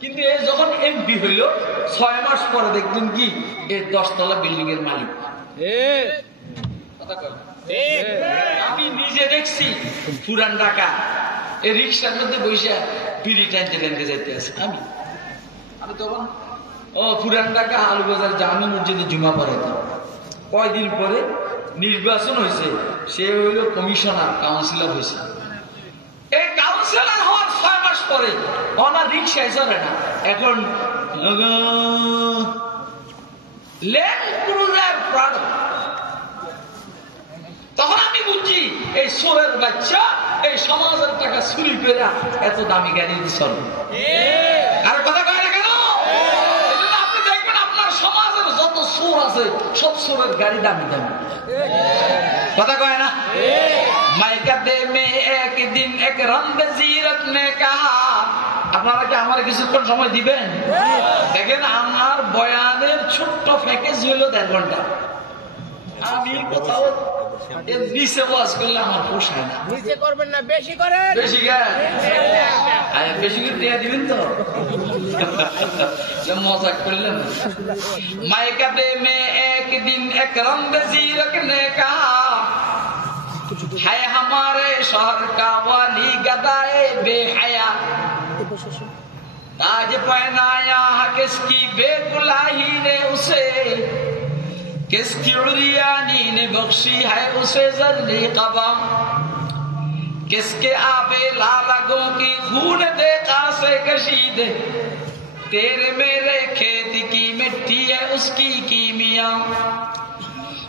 কিন্তু এ যখন এমপি হইল 6 মাস পরে দেখবেন কি এ 10 তলা বিল্ডিং এর মালিক। আমি নিজে দেখছি পুরান ঢাকা এই রিক্সার মধ্যে বসে বিড়ি টানতে টানতে যাইতে আছে। আমি তখন পুরান ঢাকা আলুবাজার জামি মসজিদে জুমা পড়াইতাম। কয়দিন পরে নির্বাচন হয়েছে, সে হইল কমিশনার, কাউন্সিলর হয়েছে। এই কাউন্সিলর হওয়ার 6 মাস পরে ওনার রিক্সায় চলে না, এখন ল্যান্ড ক্রুজার প্রাডো। তখন আমি বুঝছি এই সোরের বাচ্চা এই সমাজের টাকা চুরি করে এত দামি গাড়ি চলে। আর কথা কয় না কেন? আপনি দেখবেন আপনার সমাজের যত চোর আছে সব চোরের গাড়ি দামি দামি। কথা কয় না? মাইকাতে মে একদিন এক রমজিরত নে কাহা, আপনারা কি আমার কিছুক্ষণ সময় দিবেন? দেখেন আমার বয়ানের ছোট্ট প্যাকেজ হইল 1.5 ঘন্টা। আমি কোথাও নিচে ওয়াজ করলে আমার পোষায় না। নিচে করবেন না, বেশি করেন। বেশি বেশি করে দেয়া দিবেন তো, মজা করলেন। মাইকাতে মে এক एक दिन एक रंगजीरक ने कहा है हमारे शहर का वाली गदाए बेहया, ताज पहनाया किसकी बेकुलाही ने उसे, किसकी उरियानी ने बख्शी है उसे जर्री कबा, किसके आबे लालगों की खून देखा से कशीद, तेरे मेरे खेत की मिट्टी है उसकी कीमिया,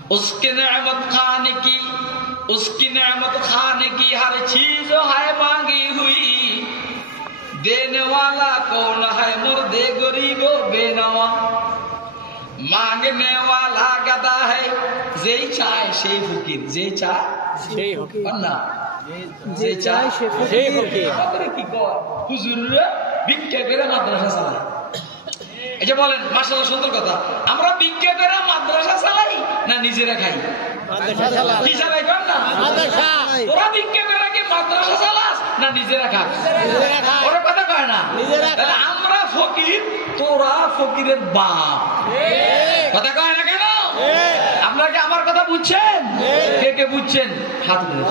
उसकी नेमत खान की हर चीज है मांगी हुई, देने वाला कौन है मुर्दे गरीबो बेनवा, मांगने वाला गदा है जे चाय से फकीर, जे चाय से फकीर ना যে চায় সে ফকির। আপনারা কি কয় হুজুররা ভিক্ষা করে মাদ্রাসা চালায়, এই যে বলেন মাশাআল্লাহ সুন্দর কথা, আমরা ভিক্ষা করে মাদ্রাসা চালাই না নিজেরা খাই? মাদ্রাসা চালাই। কি চালাই কর না? মাদ্রাসা। ওরা ভিক্ষা করে কি মাদ্রাসা চালাস না নিজেরা খাস? নিজেরা খায়। ওরা কথা কয় না নিজেরা। তাহলে আমরা ফকির, তোরা ফকিরের বাপ। কথা কয় না কেন? আপনারা কি আমার কথা বুঝছেন? কে কে বুঝছেন হাত তুলে?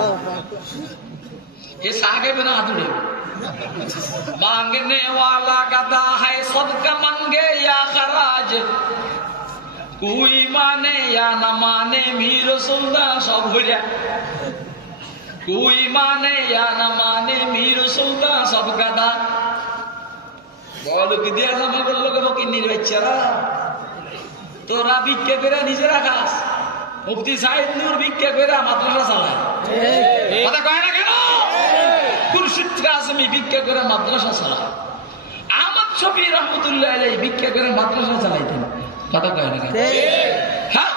ये सागे बिना हाथ उड़े। मांगने वाला गदा है सदका मांगे या खराज, कोई माने या न माने मीर सुल्तान सब हो जाए, कोई माने या न माने मीर सुल्तान सब गदा। बोलो कि दिया जमा कर लो कि निर्वेचरा তোরা ভিক্ষা করে নিজেরা খাস, মুফতি সাইদ নূর ভিক্ষা করে মাদ্রাসা চালায়। কথা কয় না কেন? খুরশিদ কাসেমি ভিক্ষা করে মাদ্রাসা চালায়, আহমদ শফি রহমতুল্লাহ আলাইহি ভিক্ষা করে মাদ্রাসা চালাইতেন। কথা কয় না কেন? হ্যাঁ,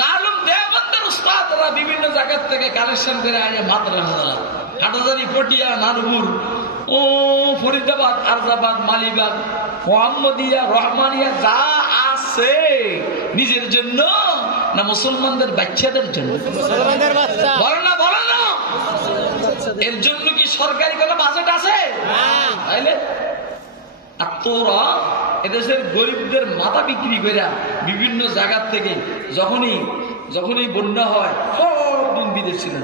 দারুল দেওবন্দের উস্তাদরা বিভিন্ন জায়গা থেকে কালেকশন করে আনে মাদ্রাসা চালায়। হাটাজারি, পটিয়া, নারপুর, ও ফরিদাবাদ, আরজাবাদ, মালিবাগ, মোহাম্মদিয়া, রহমানিয়া যা আছে নিজের জন্য না মুসলমানদের বাচ্চাদের জন্য? বলো না বলো না। এর জন্য কি সরকারি কোনো বাজেট আছে? তাইলে আর তোরা এদেশের গরিবদের মাথা বিক্রি করে বিভিন্ন জায়গা থেকে যখনই বন্যা হয় সব দিন বিদেশ ছিল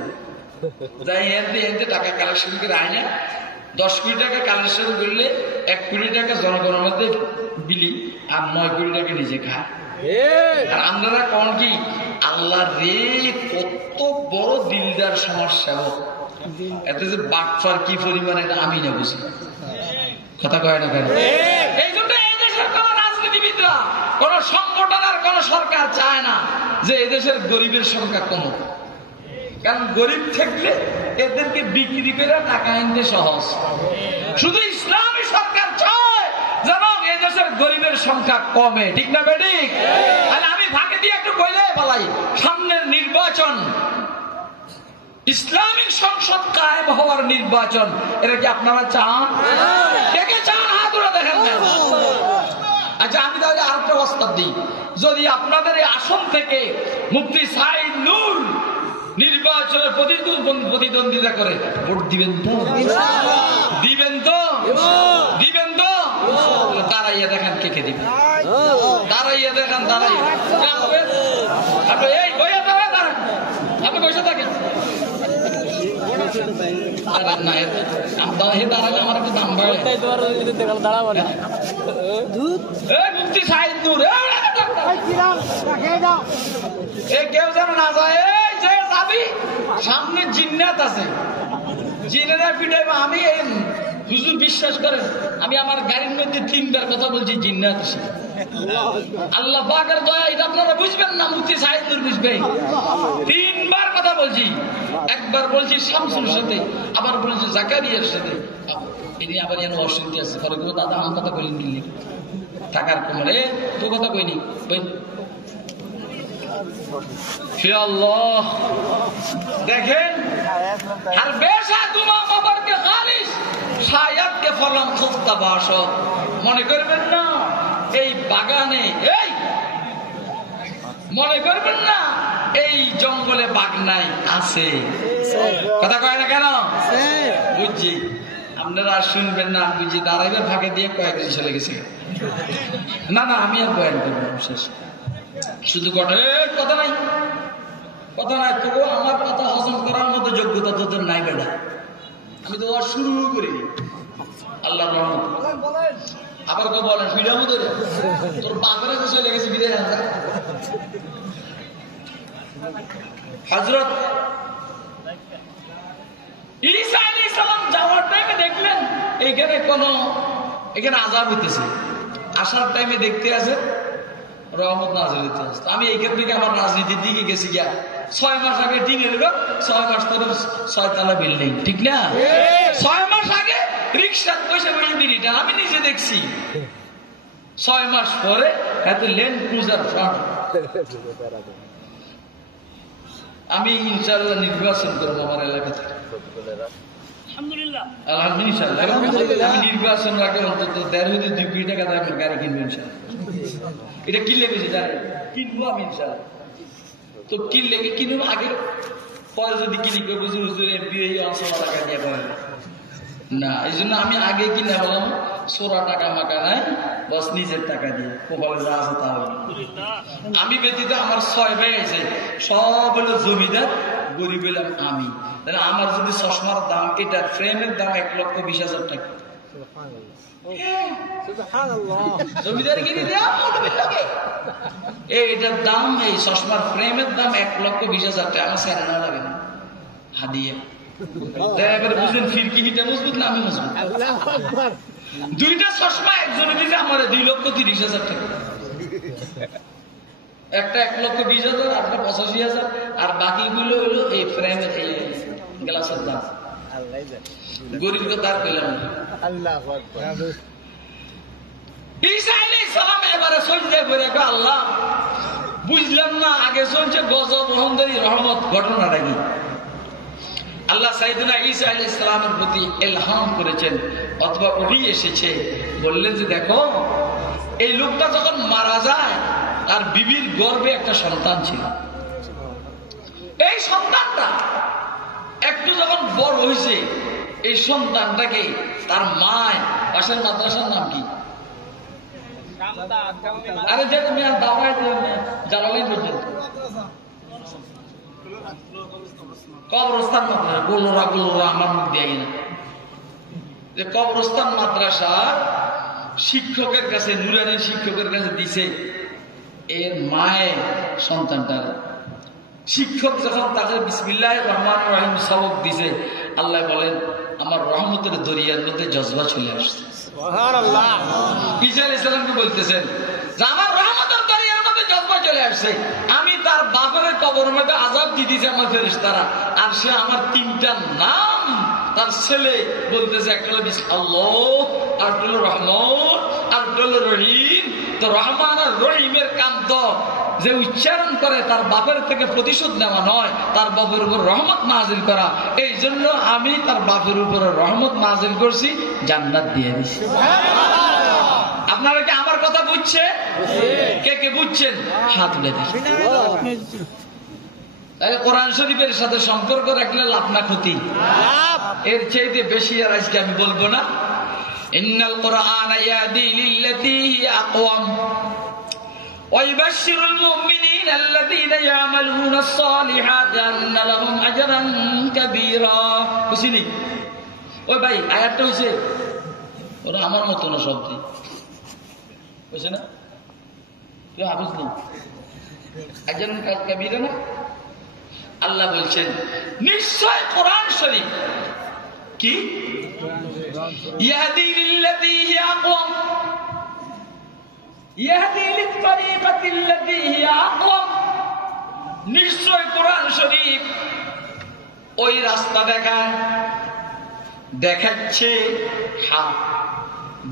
যাই এনতে টাকা কালেকশন করে আয় না। 10 কোটি টাকা কালেকশন করলে 1 কোটি টাকা জনগণের মধ্যে বিলি আর 9 কোটি টাকা নিজে খায়। আর আপনারা কোন কি আল্লাহ রে কত বড় দিলদার সমাজসেবক, এতে যে বাটফার কি পরিমাণ এটা আমি না বুঝি। কথা কয় না কেন? এই জন্য এই দেশের কোন রাজনীতিবিদরা, কোন সংগঠন আর কোন সরকার চায় না যে এদেশের গরিবের সংখ্যা কমুক, কারণ গরিব থাকলে এদেরকে বিক্রি করে টাকা আনতে সহজ। শুধু ইসলামী সরকার চায় যেন এদেশের গরিবের সংখ্যা কমে, ঠিক না বেঠিক? তাহলে আমি ফাঁকে দিয়ে একটু বলে বলাই, সামনের নির্বাচন ইসলামিক সংসদ কায়েম হওয়ার নির্বাচন, এটা কি আপনারা চান? কে কে চান হাত উঠে দেখেন। আচ্ছা, আমি তাহলে আরেকটা প্রস্তাব দিই, যদি আপনাদের এই আসন থেকে মুফতি সাইদ নূর নির্বাচনের প্রতিদ্বন্দ্বিতা করে ভোট দিবেন তো? দিবেন তো? দিবেন তো? দাঁড়াইয়া দেখেন কে কে দিবেন, দাঁড়াইয়া দেখেন, দাঁড়াইয়া এই বইয়া দাঁড়ান, আপনি বসে থাকেন। আমার একটু দাম বাড়ে। মুফতি সাইদ নূর কেউ যেন না যায়, যে যাবি সামনে জিন্নাত আছে, জিনেরা পিটাইবা। আমি হুজুর বিশ্বাস করেন, আমি আমার গাড়ির মধ্যে 3বার কথা বলছি জিন্নাত আছে। আল্লাহ পাকের দয়া, এটা আপনারা বুঝবেন না, মুফতি সাইদ নূর বুঝবে। 3বার কথা বলছি, একবার বলছি শামসুর সাথে, আবার বলছি জাকারিয়ার সাথে। তিনি আবার যেন অসুবিধা আছে, পরে দাদা আমার কথা বলেন দিল্লি টাকার কমলে তো কথা কইনি। দেখেন, আর বেশা তোমা বাবারকে খালিস শায়াদকে ফলন খুস্তা বাস, মনে করবেন না এই বাগানে, এই মনে করবেন না এই জঙ্গলে বাঘ নাই, আছে। কথা কয় না কেন? বুঝছি, আপনারা শুনবেন না বুঝি। দাঁড়াইবার ফাঁকে দিয়ে কয়েকদিন চলে গেছে। না না, আমি আর বয়ান করবো শেষ। শুধু কথা নাই, কথা নাই। তবু আমার কথা হজম করার মতো যোগ্যতা তোদের নাই বেটা। আমি তো আর শুরু করিনি। আল্লাহর রহমত। আবার কেউ বলেন ফিডার মতো তোর বাপের কাছে চলে গেছে বিদায় না। হযরত ঈসা আলাইহিস সালাম যাওয়ার টাইমে দেখলেন এখানে আযাব হইতেছে। আসার টাইমে দেখতে আছে রহমত নাযিল হইতেছে। আমি এইখান থেকে আমার রাজনীতির দিকে গেছি গিয়া 6 মাস আগে টিনের ঘর, 6 মাস পরে 6 তলা বিল্ডিং, ঠিক না? 6 মাস আগে রিক্সা বসে বসে বিড়িটা আমি নিজে দেখছি। 6 মাস পরে এত ল্যান্ড ক্রুজার ফ্রন্ট। আমি ইনশাআল্লাহ নির্বাচন করবো আমার এলাকা থেকে। আলহামদুলিল্লাহ। আমি নির্বাচন আগে অন্তত 1.5 থেকে 2 কোটি টাকা দামের গাড়ি কিনবো ইনশাআল্লাহ। এটা কিনলে বেশি জানেন কিনবো আমি ইনশাআল্লাহ। তো কিনলে কিনবো আগে, পরে যদি কিনি বুঝি হুজুর এমপি এই অঞ্চল টাকা দিয়ে পাবে না। এই জন্য আমি আগে কিনে বললাম সোরা টাকা মাকা নাই, বস নিজের টাকা দিয়ে কপালে যা আছে তা হবে। আমি ব্যতীত আমার 6 ভাই আছে, সব হলো জমিদার, গরিব হলাম আমি। তাহলে আমার যদি চশমার দাম, এটার ফ্রেমের দাম 1,20,000 টাকা, জমিদারগিরি দেওয়া এটার দাম, এই চশমার ফ্রেমের দাম 1,20,000 টাকা। আমার স্যার না লাগে না হাদিয়া। বুঝলেন ফিরকিটা মজবুত না আমি মজবুত? 2টা চশমা একজনে দিলে আমার 2,30,000 টাকা। একটা 1,20,000, একটা 85,000, আর বাকি গুলো হলো এই ফ্রেমের এই গ্লাসের দাম। গরিবকে তার পেলাম না। ঈসা আলাইহিস সালাম এবারে সজদা করে আল্লাহ বুঝলাম না আগে চলছে গজব অহংকারী রহমত, ঘটনাটা কি? আল্লাহ সাইয়েদনা ঈসা আলাইহিস সালামের প্রতি ইলহাম করেছেন অথবা ওহী এসেছে, বললেন যে দেখো এই লোকটা যখন মারা যায় তার বিবির গর্ভে একটা সন্তান ছিল। এই সন্তানটা একটু যখন বড় হয়েছে, এই সন্তানটাকে তার মায়, পাশের মাদ্রাসার নাম কি? আরে যে তুমি আর দাওয়ায় জালালাইন পর্যন্ত কবরস্থান মাদ্রাসা, গোলরা আমার মুখ দিয়ে না, যে কবরস্থান মাদ্রাসা শিক্ষকের কাছে, নুরানি শিক্ষকের কাছে দিছে এর মায়ের সন্তানটা। শিক্ষক যখন তাকে বিসমিল্লাহির রহমানির রহিম সবক দিছে, আল্লাহ বলেন আমার রহমতের দরিয়ার মধ্যে জজবা চলে আসছে। সুবহানাল্লাহ। ঈসা আলাইহিস সালামকে বলতেছেন যে আমার রহমতের দরিয়ার মধ্যে জজবা চলে আসছে। আমি তার বাপের কবরের মধ্যে আযাব দিতেছি আমার ফেরেশতারা, আর সে আমার 3টা নাম তার ছেলে বলতেছে, একটা হলো আল্লাহ, আর একটা হলো রহমান, আর একটা হলো রহিম। তো রহমান আর রহিমের কান্ত যে উচ্চারণ করে তার বাপের থেকে প্রতিশোধ নেওয়া নয়, তার বাপের উপর রহমত নাজিল করা। এই জন্য আমি তার বাপের উপরে রহমত নাজিল করছি, জান্নাত দিয়ে দিছি। আপনারা কি আমার কথা বুঝছেন? কে কে বুঝছেন হাত তুলে দেখেন। কোরআন শরীফের সাথে সম্পর্ক রাখলে লাভ না ক্ষতি? এর চাইতে বেশি আর আজকে আমি বলবো না। ইন্নাল কুরআন ইয়াহদি লিল্লাতী হিয়া আকওয়াম ওয়া ইউবাশশিরুল মুমিনিনা আল্লাযীনা ইয়ামালুনাস সালিহাতি আন্না লাহুম আজরান কাবীরা। বুঝিনি? ওই ভাই আয়াতটা হইছে ওরা আমার মতো না, শব্দ বুঝছে না? কেউ হাফিজ নেই, আজরান কাবীরা না? আল্লাহ বলছেন নিশ্চয় কোরআন শরীফ কি ইয়াহদি লিল্লাতী হিয়া আকওয়াম, ইয়াহদি লিত-তারিকাতিল্লাতী হিয়া আকওয়াম। নিশ্চয় কোরআন শরীফ ওই রাস্তা দেখায়, দেখাচ্ছে, হ্যাঁ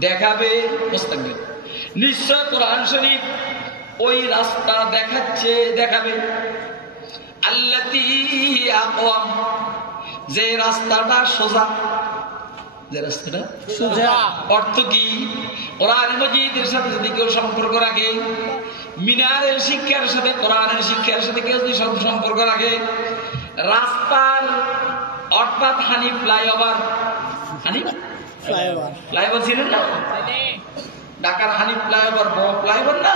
দেখাবে মুস্তাকবিল। নিশ্চয় কোরআন শরীফ ওই রাস্তা দেখাচ্ছে, দেখাবে। আল্লাতী হিয়া আকওয়াম, যে রাস্তাটা সোজা, যে রাস্তাটা সোজা। অর্থ কি? কোরআন মাজিদের সাথে যদি কেউ সম্পর্ক রাখে, মিনারের শিক্ষার সাথে কোরআনের শিক্ষার সাথে কেউ যদি সম্পর্ক রাখে, রাস্তার অর্থাৎ হানি ফ্লাইওভার, হানি ফ্লাইওভার ছিলেন না? ঢাকার হানি ফ্লাইওভার বড় ফ্লাইওভার না?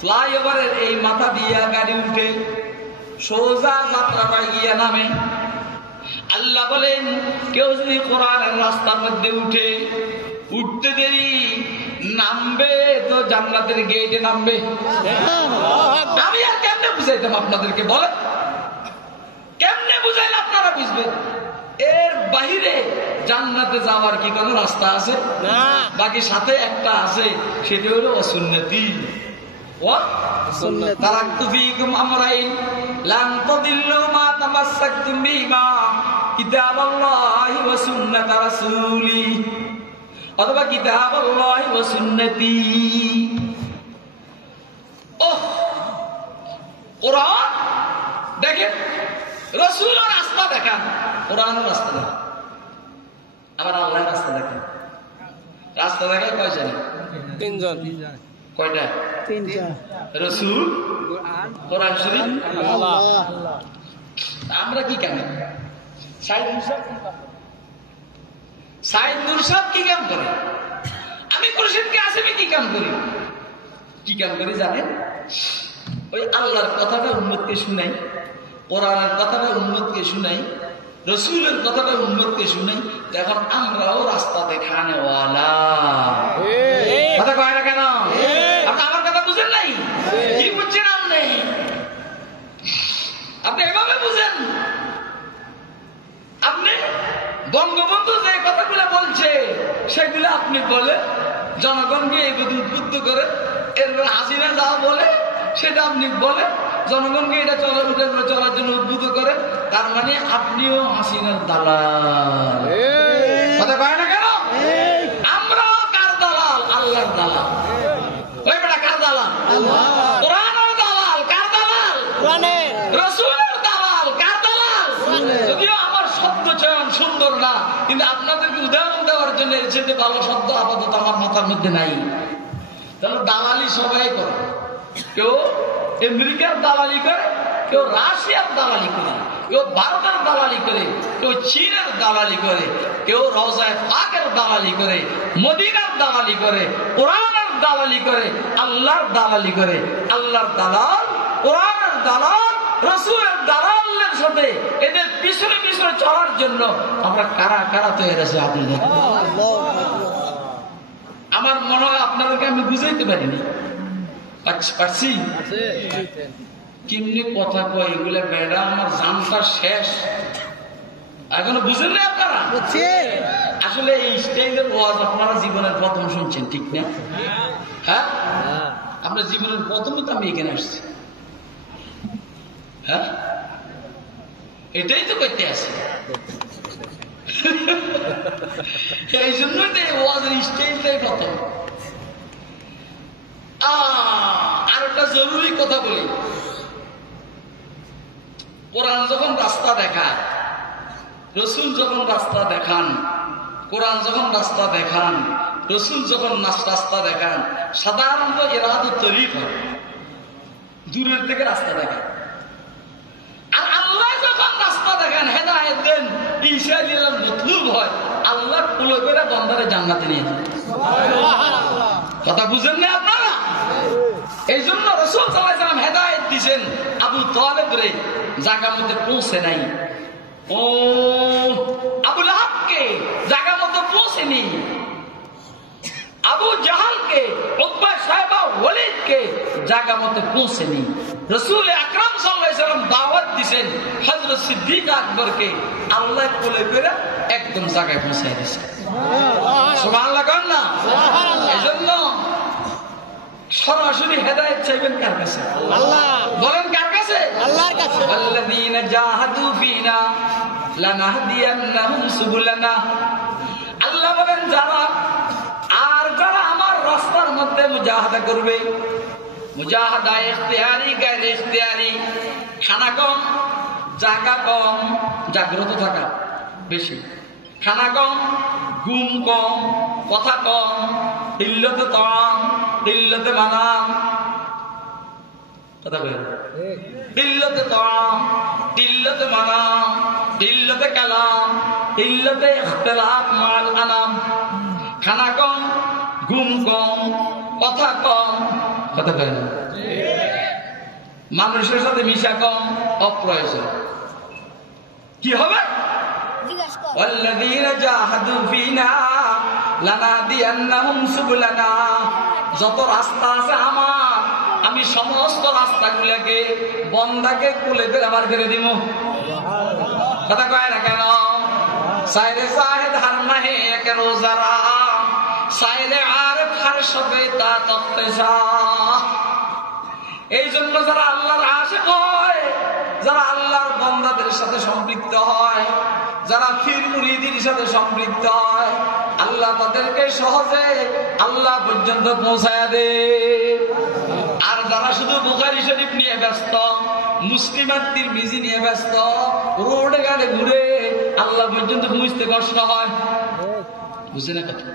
ফ্লাইওভারের এই মাথা দিয়া গাড়ি উঠে সোজা যাত্রা পায় গিয়া নামে। আল্লাহ বলেন কেউ যদি কোরআনের রাস্তার মধ্যে উঠতে দেরি নামবে তো জান্নাতের গেটে নামবে। আমি আর কেমনে বুঝাইতাম আপনাদেরকে, বলেন কেমনে বুঝাইলে আপনারা বুঝবেন? এর বাহিরে জান্নাতে যাওয়ার কি কোনো রাস্তা আছে? বাকি সাথে একটা আছে, সেটা হলো সুন্নতি। তারাকতু ফীকুম আমরাইন লান তাদিল্লু মা তামাসসাকতুম বিহিমা কিতাবাল্লাহি ওয়া সুন্নাত রাসূলি, অথবা কিতাবাল্লাহি ওয়া সুন্নতি। কোরআন দেখেন, রাসূলের রাস্তা দেখান, কোরআনের রাস্তা দেখান, আবার আল্লাহর রাস্তা দেখান। রাস্তা দেখায় কয়জন? তিনজন। কয়টা? তিনটা। রাসূল, কোরআন শরীফ, আল্লাহ। আমরা কি কাম? সাইদ নুরসাদ কি কাম করে? আমি খুরশিদকে আসিমি কি কাম করি? কি কাম করি জানেন? ওই আল্লাহর কথাটা উম্মতকে শুনাই, কোরআনের কথাটা উম্মতকে শুনাই, রসুলের কথাটা উম্মতকে শুনাই। এখন আমরাও রাস্তা দেখানে ওয়ালা। কথা কয় না কেন? আপনি আমার কথা বুঝেন নাই? কি বুঝছেন আপনি? আপনি এভাবে বুঝেন। আপনি বঙ্গবন্ধু যে কথাগুলো বলছে সেগুলো আপনি বলে জনগণকে এগুলো উদ্বুদ্ধ করে, এরপর হাসিনা যা বলে সেটা আপনি বলে জনগণকে এটা চলার জন্য উদ্বুদ্ধ করে। তার মানে আপনিও হাসিনার দালাল। কথা কয় না কেন? আমরাও কার দালাল? আল্লাহর দালাল। ওই বেটা কার দালাল? কোরআনের দালাল। কার দালাল? রাসূলের দালাল। কার দালাল? যদিও আমার শব্দ চয়ন সুন্দর না, কিন্তু আপনাদেরকে উদাহরণ দেওয়ার জন্য এর চেয়ে ভালো শব্দ আপাতত আমার মাথার মধ্যে নাই। তাহলে দালালি সবাই করে। কেউ আমেরিকার দালালি করে, কেউ রাশিয়ার দালালি করে, কেউ ভারতের দালালি করে, কেউ চীনের দালালি করে, কেউ রওজায়ে পাকের দালালি করে, মদিনার দালালি করে, কোরআনের দালালি করে, আল্লাহর দালালি করে। আল্লাহর দালাল, কোরআনের দালাল, রাসূলের দালালের সাথে এদের পিছনে পিছনে চলার জন্য আমরা কারা কারা তৈরি আছি আপনি দেখেন। আমার মনে হয় আপনাদেরকে আমি বুঝাইতে পারিনি। পারছি কেমনি কথা কয় এগুলা বেড়া, আমার জানটা শেষ এখনো বুঝেন না আপনারা? আসলে এই স্টাইলের ওয়াজ আপনারা জীবনের প্রথম শুনছেন, ঠিক না? হ্যাঁ, আপনার জীবনের প্রথমে তো আমি এখানে আসছি। হ্যাঁ, এটাই তো করতে আসি। এই জন্যই তো ওয়াজের স্টাইলটাই প্রথম। আর একটা জরুরি কথা বলি, কোরআন যখন রাস্তা দেখায়, রসুল যখন রাস্তা দেখান, কোরআন যখন রাস্তা দেখান, রসুল যখন রাস্তা দেখান, সাধারণত ইরাদু তরিক হয়, দূরের থেকে রাস্তা দেখায়। আর আল্লাহ যখন রাস্তা দেখান, হেদায়েত দেন, ঈসা দিলেন মতলুব হয়, আল্লাহ কুলো করে বন্দারে জান্নাতে নিয়ে যান। কথা বুঝেন না আপনারা? এই জন্য রাসূল সাল্লাল্লাহু আলাইহি ওয়াসাল্লাম হেদায়েত দিয়েছেন আবু তালেব রে, জায়গা মতো পৌঁছে নাই। ও আবু লাহাবকে জায়গা মতো পৌঁছেনি, আবু জাহালকে, উতবা, সাইবা, ওয়ালিদকে জায়গা মতো পৌঁছেনি। রাসূল আকরাম সাল্লাল্লাহু আলাইহি ওয়াসাল্লাম দাওয়াত দিয়েছেন হযরত সিদ্দিক আকবরকে, আল্লাহ কোলে করে একদম জায়গায় পৌঁছায় দিয়েছে। সুবহানাল্লাহ কান না? এজন্য সরাসরি হেদায়েত চাইবেন কার কাছে? আল্লাহ। বলেন কার কাছে? আল্লাহর কাছে। আল্লাযীনা জাহাদু ফিনা লানাহদিয়ান্নাহুম সুবুলানা। আল্লাহ বলেন যারা আমার রাস্তার মধ্যে মুজাহাদা করবে, মুজাহাদা ইখতিয়ারি গায়রে ইখতিয়ারি, খানা কম, জায়গা কম, জাগ্রত থাকা বেশি, খানা কম, ঘুম কম, কথা কম, ইল্লতে তাম, ইল্লতে মানাম, কথা বলেন, ইল্লতে তাম, ইল্লতে মানাম, ইল্লতে কালাম, ইল্লতে ইখতিলাফ মাল আনাম। খানা কম, ঘুম কম, কথা কম, কথা কয় না, মানুষের সাথে মিশা কম, অপ্রয়োজন। কি হবে? ওয়াল্লাযীনা জাহাদু ফীনা লানাহদিয়ান্নাহুম সুবুলানা। যত রাস্তা আছে আমার, আমি সমস্ত রাস্তাগুলোকে বন্দাকে কুলে করে আমার করে দিব। কথা কয় না কেন? সাইরে সাহেদ হার নাহে এক রোজারা, সাইরে আরেফ হার সবে তা তফতেসা। এই জন্য যারা আল্লাহর আশিক হয়, যারা আল্লাহর বান্দাদের সাথে সম্পৃক্ত হয়, যারা পীর মুরিদের সাথে সম্পৃক্ত হয়, আল্লাহ তাদেরকে সহজে আল্লাহ পর্যন্ত পৌঁছায় দেয়। আর যারা শুধু বুখারী শরীফ নিয়ে ব্যস্ত, মুসলিম আর তিরমিজি নিয়ে ব্যস্ত, রোডে গাড়ি ঘুরে আল্লাহ পর্যন্ত পৌঁছতে কষ্ট হয়। বুঝে না কথা?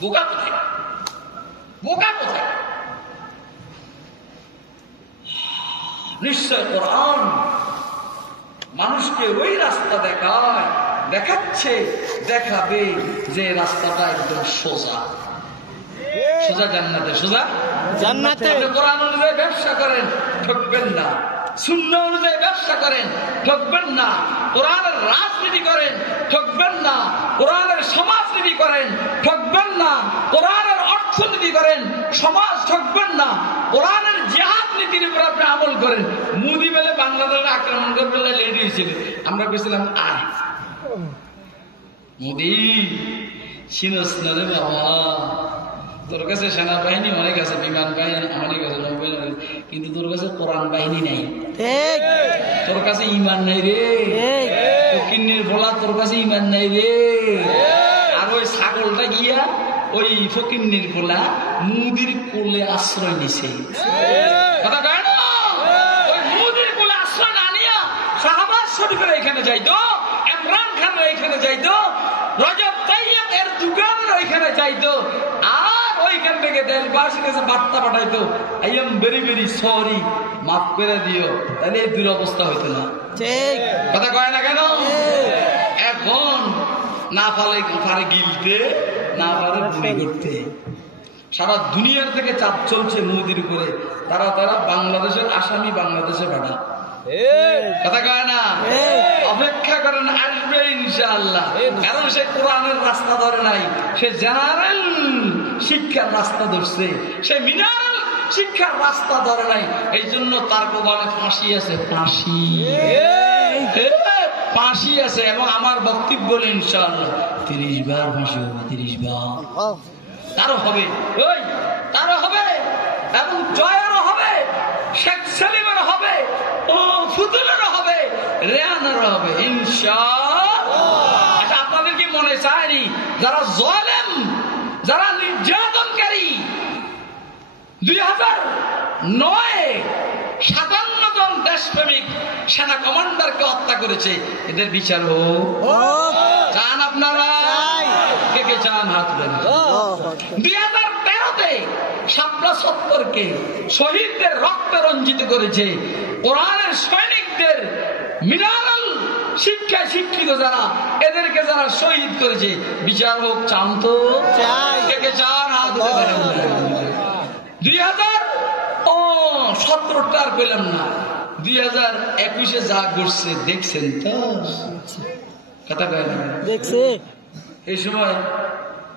বোকা কোথায়, বোকা কোথায়? নিশ্চয় কোরআন মানুষকে ওই রাস্তা দেখায়, দেখাচ্ছে, দেখাবে যে রাস্তাটা একদম সোজা, সোজা জান্নাতে, সোজা জান্নাতে। কোরআন অনুযায়ী ব্যবসা করেন, ঠকবেন না। সুন্নাহ অনুযায়ী ব্যবসা করেন, ঠকবেন না। কোরআনের রাজনীতি করেন, ঠকবেন না। কোরআনের সমাজনীতি করেন, ঠকবেন না। কোরআনের অর্থনীতি করেন, সমাজ ঠকবেন না। কোরআনের জিহাদ নীতির উপর আপনি আমল করেন। মোদি বেলে বাংলাদেশে আক্রমণ করবে লেডি হয়েছিল, আমরা বলছিলাম আয় মোদি চিনস না রে বাবা, তোর কাছে সেনাবাহিনী অনেক আছে, বিমান বাহিনী অনেক আছে, কিন্তু তোর কাছে কোরআন বাহিনী নাই, তোর কাছে ইমান নাই রে। ফকিন্নির বলা তোর কাছে ইমান নাই রে। আর ওই ছাগলটা গিয়া ওই ফকিন্নির বলা মুদির কোলে আশ্রয় নিছে। কথা কয় না? ওই মুদির কোলে আশ্রয় না নিয়া শাহবাজ শরীফের এখানে যাইতো, ইমরান খানের এখানে যাইতো, রজব তাইয়্যিব এরদোগানের ওইখানে যাইতো, আর ওইখান থেকে দেশবাসীর কাছে বার্তা পাঠাইতো, I am very very sorry, মাফ করে দিও। তাহলে এই দুরবস্থা হইতো না। ঠিক কথা কয় না কেন? এখন না পারে গিলতে, না পারে গুলি করতে। সারা দুনিয়ার থেকে চাপ চলছে মোদির উপরে, তারা বাংলাদেশের আসামি বাংলাদেশে পাঠা। কথা কয় না? অপেক্ষা করেন, আসবে ইনশাআল্লাহ। কারণ সে কোরআনের রাস্তা ধরে নাই, সে জেনারেল শিক্ষার রাস্তা ধরছে, সে মিনারেল শিক্ষার রাস্তা ধরে নাই। এই জন্য তার কোরআনে ফাঁসি আছে, ফাঁসি ফাঁসি আছে। এবং আমার বক্তব্য বলে ইনশাআল্লাহ 30 বার ফাঁসি হবে, 30 বার তারও হবে, ওই তারও হবে, এবং জয়েরও হবে, শেখ সেলিমেরও হবে, ও ফুতুলেরও হবে, রেহানেরও হবে ইনশাআল্লাহ। আচ্ছা, আপনাদের কি মনে চায়নি যারা জালেম, যারা নির্যাতনকারী 2009-এ 57 জন দেশপ্রেমিক সেনা কমান্ডারকে হত্যা করেছে, এদের বিচার হোক? চান আপনারা? কে কে চান? হাত দেন। 2013-তে শাপলা চত্বরকে শহীদদের রক্তে রঞ্জিত করেছে, কোরআনের সৈনিকদের মিনারেল শিক্ষায় শিক্ষিত যারা, এদেরকে যারা শহীদ করেছে, বিচার হোক? চান তো? কে কে চান? হাত দেন। 2017 আর পেলাম না, 2021-এ যা করছে দেখছেন তো? কথা কয় না? দেখছে। এই সময়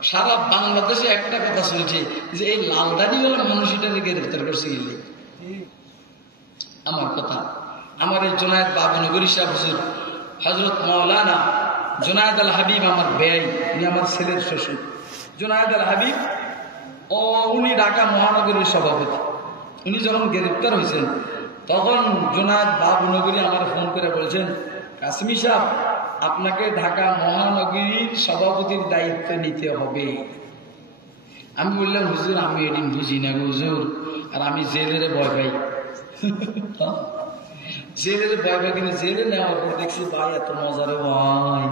সারা বাংলাদেশে একটা কথা চলছে যে এই লালদানি বলে মানুষ এটাকে গ্রেফতার করছে গেলে। আমার কথা, আমার এই জোনায়েদ বাবুনগরী সাহেব হুজুর হযরত মাওলানা জোনায়েদ আল হাবিব, আমার ভাই, উনি আমার ছেলের শ্বশুর জোনায়েদ আল হাবিব, উনি ঢাকা মহানগরীর সভাপতি। উনি যখন গ্রেফতার হয়েছেন তখন জোনায়েদ বাবুনগরী আমার ফোন করে বলছেন, কাসেমি সাহেব, আপনাকে ঢাকা মহানগরীর সভাপতির দায়িত্ব নিতে হবে। আমি বললাম, হুজুর আমি এদিন বুঝি না হুজুর, আর আমি জেলের ভয় পাই। জেলের ভয় পাই, কিন্তু জেলে নেওয়ার পর দেখছি ভাই এত মজার ভাই।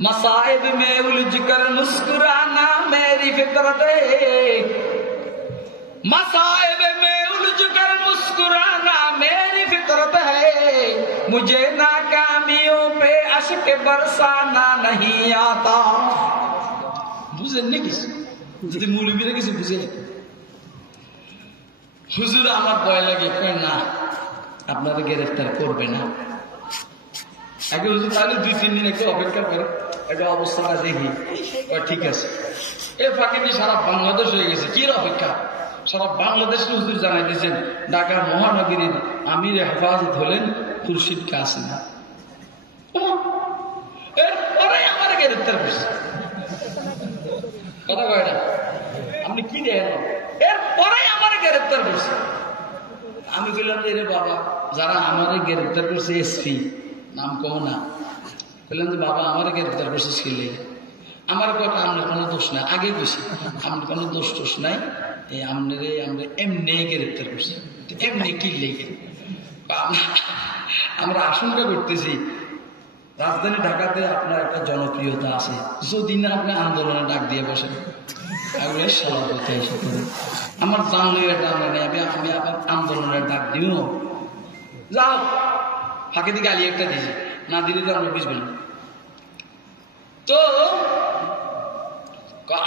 मसाइब में उलझ कर मुस्कुराना मेरी फितरत है, मसाइब में उलझ कर मुस्कुराना मेरी फितरत है, मुझे नाकामियों पे अश्क बरसाना नहीं आता। বুঝেন না কিছু, যদি মৌলবীরা কিছু বুঝে। হুজুর আমার ভয় লাগে, না আপনারা গ্রেফতার করবে না। আগে হুজুর তাহলে 2-3 দিন একটু অপেক্ষা করে একটা অবস্থাটা দেখি। ঠিক আছে। এ ফাঁকে দিয়ে সারা বাংলাদেশ হয়ে গেছে, কি অপেক্ষা? সারা বাংলাদেশে হুজুর জানাই দিয়েছেন ঢাকা মহানগরীর আমির হেফাজত হলেন খুরশিদ কাসেম। এরপরে আমার গ্রেফতার করছে। কথা কয় না, আপনি কি দেখেন? এরপরে আমার গ্রেফতার করছে। আমি বললাম যে রে বাবা, যারা আমারে গ্রেফতার করছে এসপি, নাম কম না, বললাম যে বাবা আমারে গ্রেফতার করছে ছেলে, আমার কথা আপনার কোনো দোষ নাই। আগে বসি আপনার কোনো দোষ টোষ নাই, আমরা এমনি গ্রেফতার করছি। এমনি কি লেগে আমরা আশঙ্কা করতেছি রাজধানী ঢাকাতে আপনার একটা জনপ্রিয়তা আছে, যদি না আপনি আন্দোলনে ডাক দিয়ে বসেন সভাপতি এসে করে আমার জানলে এটা আমরা নেই, আমি আবার আন্দোলনের ডাক দিও যাও। ফাঁকে দিকে গালি একটা দিয়েছি, না দিলে তো আমরা বুঝবেন। তো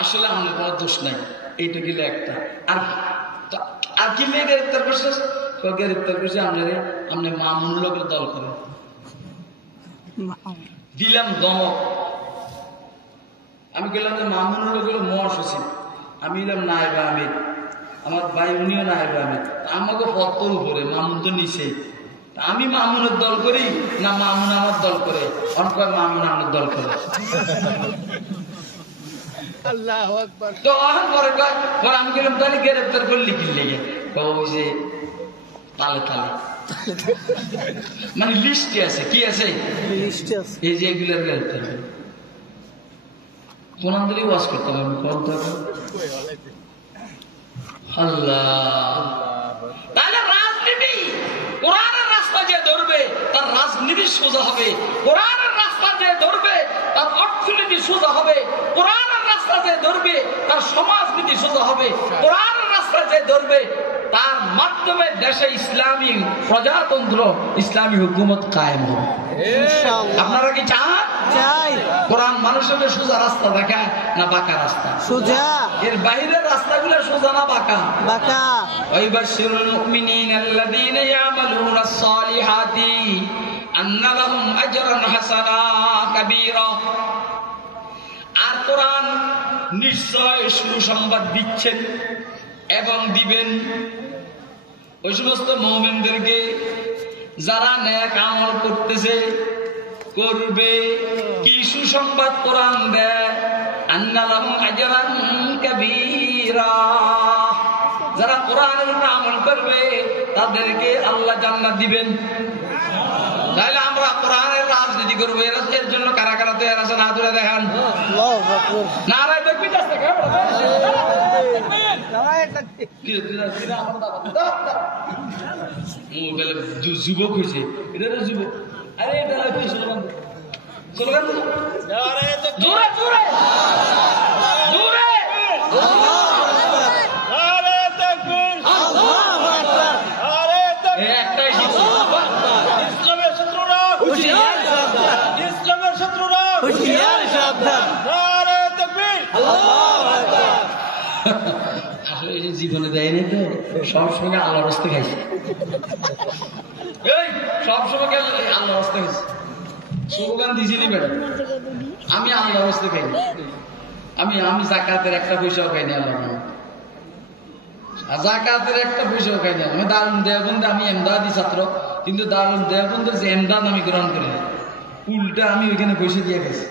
আসলে আমাদের কোনো দোষ নাই, এইটা গেলে একটা। আর কি মেয়ে গ্রেফতার করছে? গ্রেফতার করছে আপনি মামুন লোকের দল করে দিলাম দমক। আমি গেলাম যে মামুন লোকের মহাসচিব, আমি এলাম নায়েব আমির, আমার ভাই উনিও নায়েব আমির, আমাকে ফতর উপরে, মামুন তো নিচে। আমি মামুনের দল করি না মামুন আমার দল করে? অনেক মামুন আমার দল করে। তো পরে আমি গেলাম তাহলে গ্রেফতার করলি কি লেগে? ওই যে তালে তালে মানে লিস্টে আছে, কি আছে এই যে এগুলোর গ্রেফতার। কোন আন্দোলনে ওয়াজ করতাম আমি, আল্লাহ। তাহলে রাজনীতি কোরআনের রাস্তা যে ধরবে তার রাজনীতি সোজা হবে, কোরআনের রাস্তা যে ধরবে তার অর্থনীতি সোজা হবে, কোরআনের রাস্তা যে ধরবে তার সমাজনীতি সোজা হবে, কোরআনের রাস্তা যে ধরবে তার মাধ্যমে দেশে ইসলামী প্রজাতন্ত্র, ইসলামী হুকুমত কায়েম হবে। আপনারা কি চান? চাই। কোরআন মানুষকে সোজা রাস্তা দেখায় না বাঁকা রাস্তা? সোজা। এর বাইরের রাস্তাগুলো সোজা না বাঁকা? বাঁকা। ওয়াইবাশশিরুল মুমিনিনা আল্লাযীনা ইয়ামালুনাস সালিহাতি আন্না লাহুম আজরান হাসানা কাবীরা। আর কোরআন নিশ্চয় সুসংবাদ দিচ্ছেন এবং দিবেন ওই সমস্ত মুমিনদেরকে যারা নেক আমল করতেছে, করবে। কি সুসংবাদ কোরআন দেয়? আন্না লাহুম আজরান কাবীরা। যারা কোরআনের উপর আমল করবে তাদেরকে আল্লাহ জান্নাত দিবেন। তাহলে আমরা কোরআনের রাজনীতি করবো, এর জন্য কারা কারা তৈরি আছে না ধরে দেখান। নারায় দেখবি যুবক হয়েছে, এটা যুবক। আরে এটা স্লোগান স্লোগান জোরে জোরে জোরে একটাই ইসলামের শত্রুরা হুঁশিয়ার সাবধান, ইসলামের শত্রুরা হুঁশিয়ার সাবধান। নারে তাকবীর, আল্লাহু আকবার। আসলে এই যে জীবনে দেয়নি তো, সবসময় আল্লাহর রাস্তায় খাইছে, এই সবসময় আল্লাহর রাস্তায় খাইছে। স্লোগান দিয়েছিলি ম্যাডাম, আমি আল্লাহর রাস্তায় খাইনি, আমি যাকাতের একটা পয়সাও খাইনি আল্লাহ, যাকাতের একটা পয়সাও খাইনি। আমি দারুল দেওবন্দে, আমি এমদাদি ছাত্র, কিন্তু দারুল দেওবন্দের যে এমদাদ আমি গ্রহণ করি, উল্টা আমি ওইখানে পয়সা দিয়ে গেছি।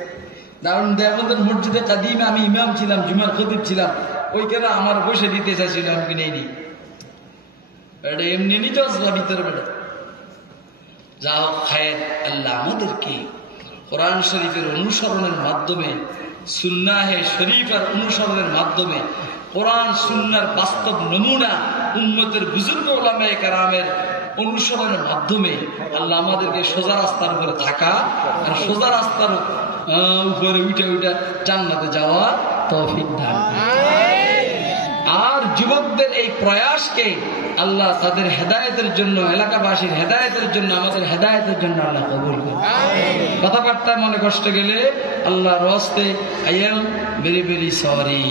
দারুল দেওবন্দের মসজিদে কাদিমে আমি ইমাম ছিলাম, জুমার খতিব ছিলাম, ওইখানে আমার পয়সা দিতে চাইছিল, আমি কিনে নি। এটা এমনি নিতে আসলা ভিতরে বেটা যাও খায়ের। আল্লাহ আমাদেরকে কোরআন শরীফের অনুসরণের মাধ্যমে, সুন্নাহে শরীফের অনুসরণের মাধ্যমে, কোরআন সুন্নার বাস্তব নমুনা উম্মতের বুজুর্গ উলামায়ে কেরামের অনুসরণের মাধ্যমে আল্লাহ আমাদেরকে সোজা রাস্তার উপরে থাকা আর সোজা রাস্তার উপরে উঠে উঠে জান্নাতে যাওয়ার তৌফিক দান। আর যুবকদের এই প্রয়াসকে আল্লাহ তাদের হেদায়েতের জন্য, এলাকাবাসীর হেদায়েতের জন্য, আমাদের হেদায়েতের জন্য আল্লাহ কবুল করুন। কথাবার্তা মনে কষ্ট গেলে আল্লাহর হস্তে I am very very sorry.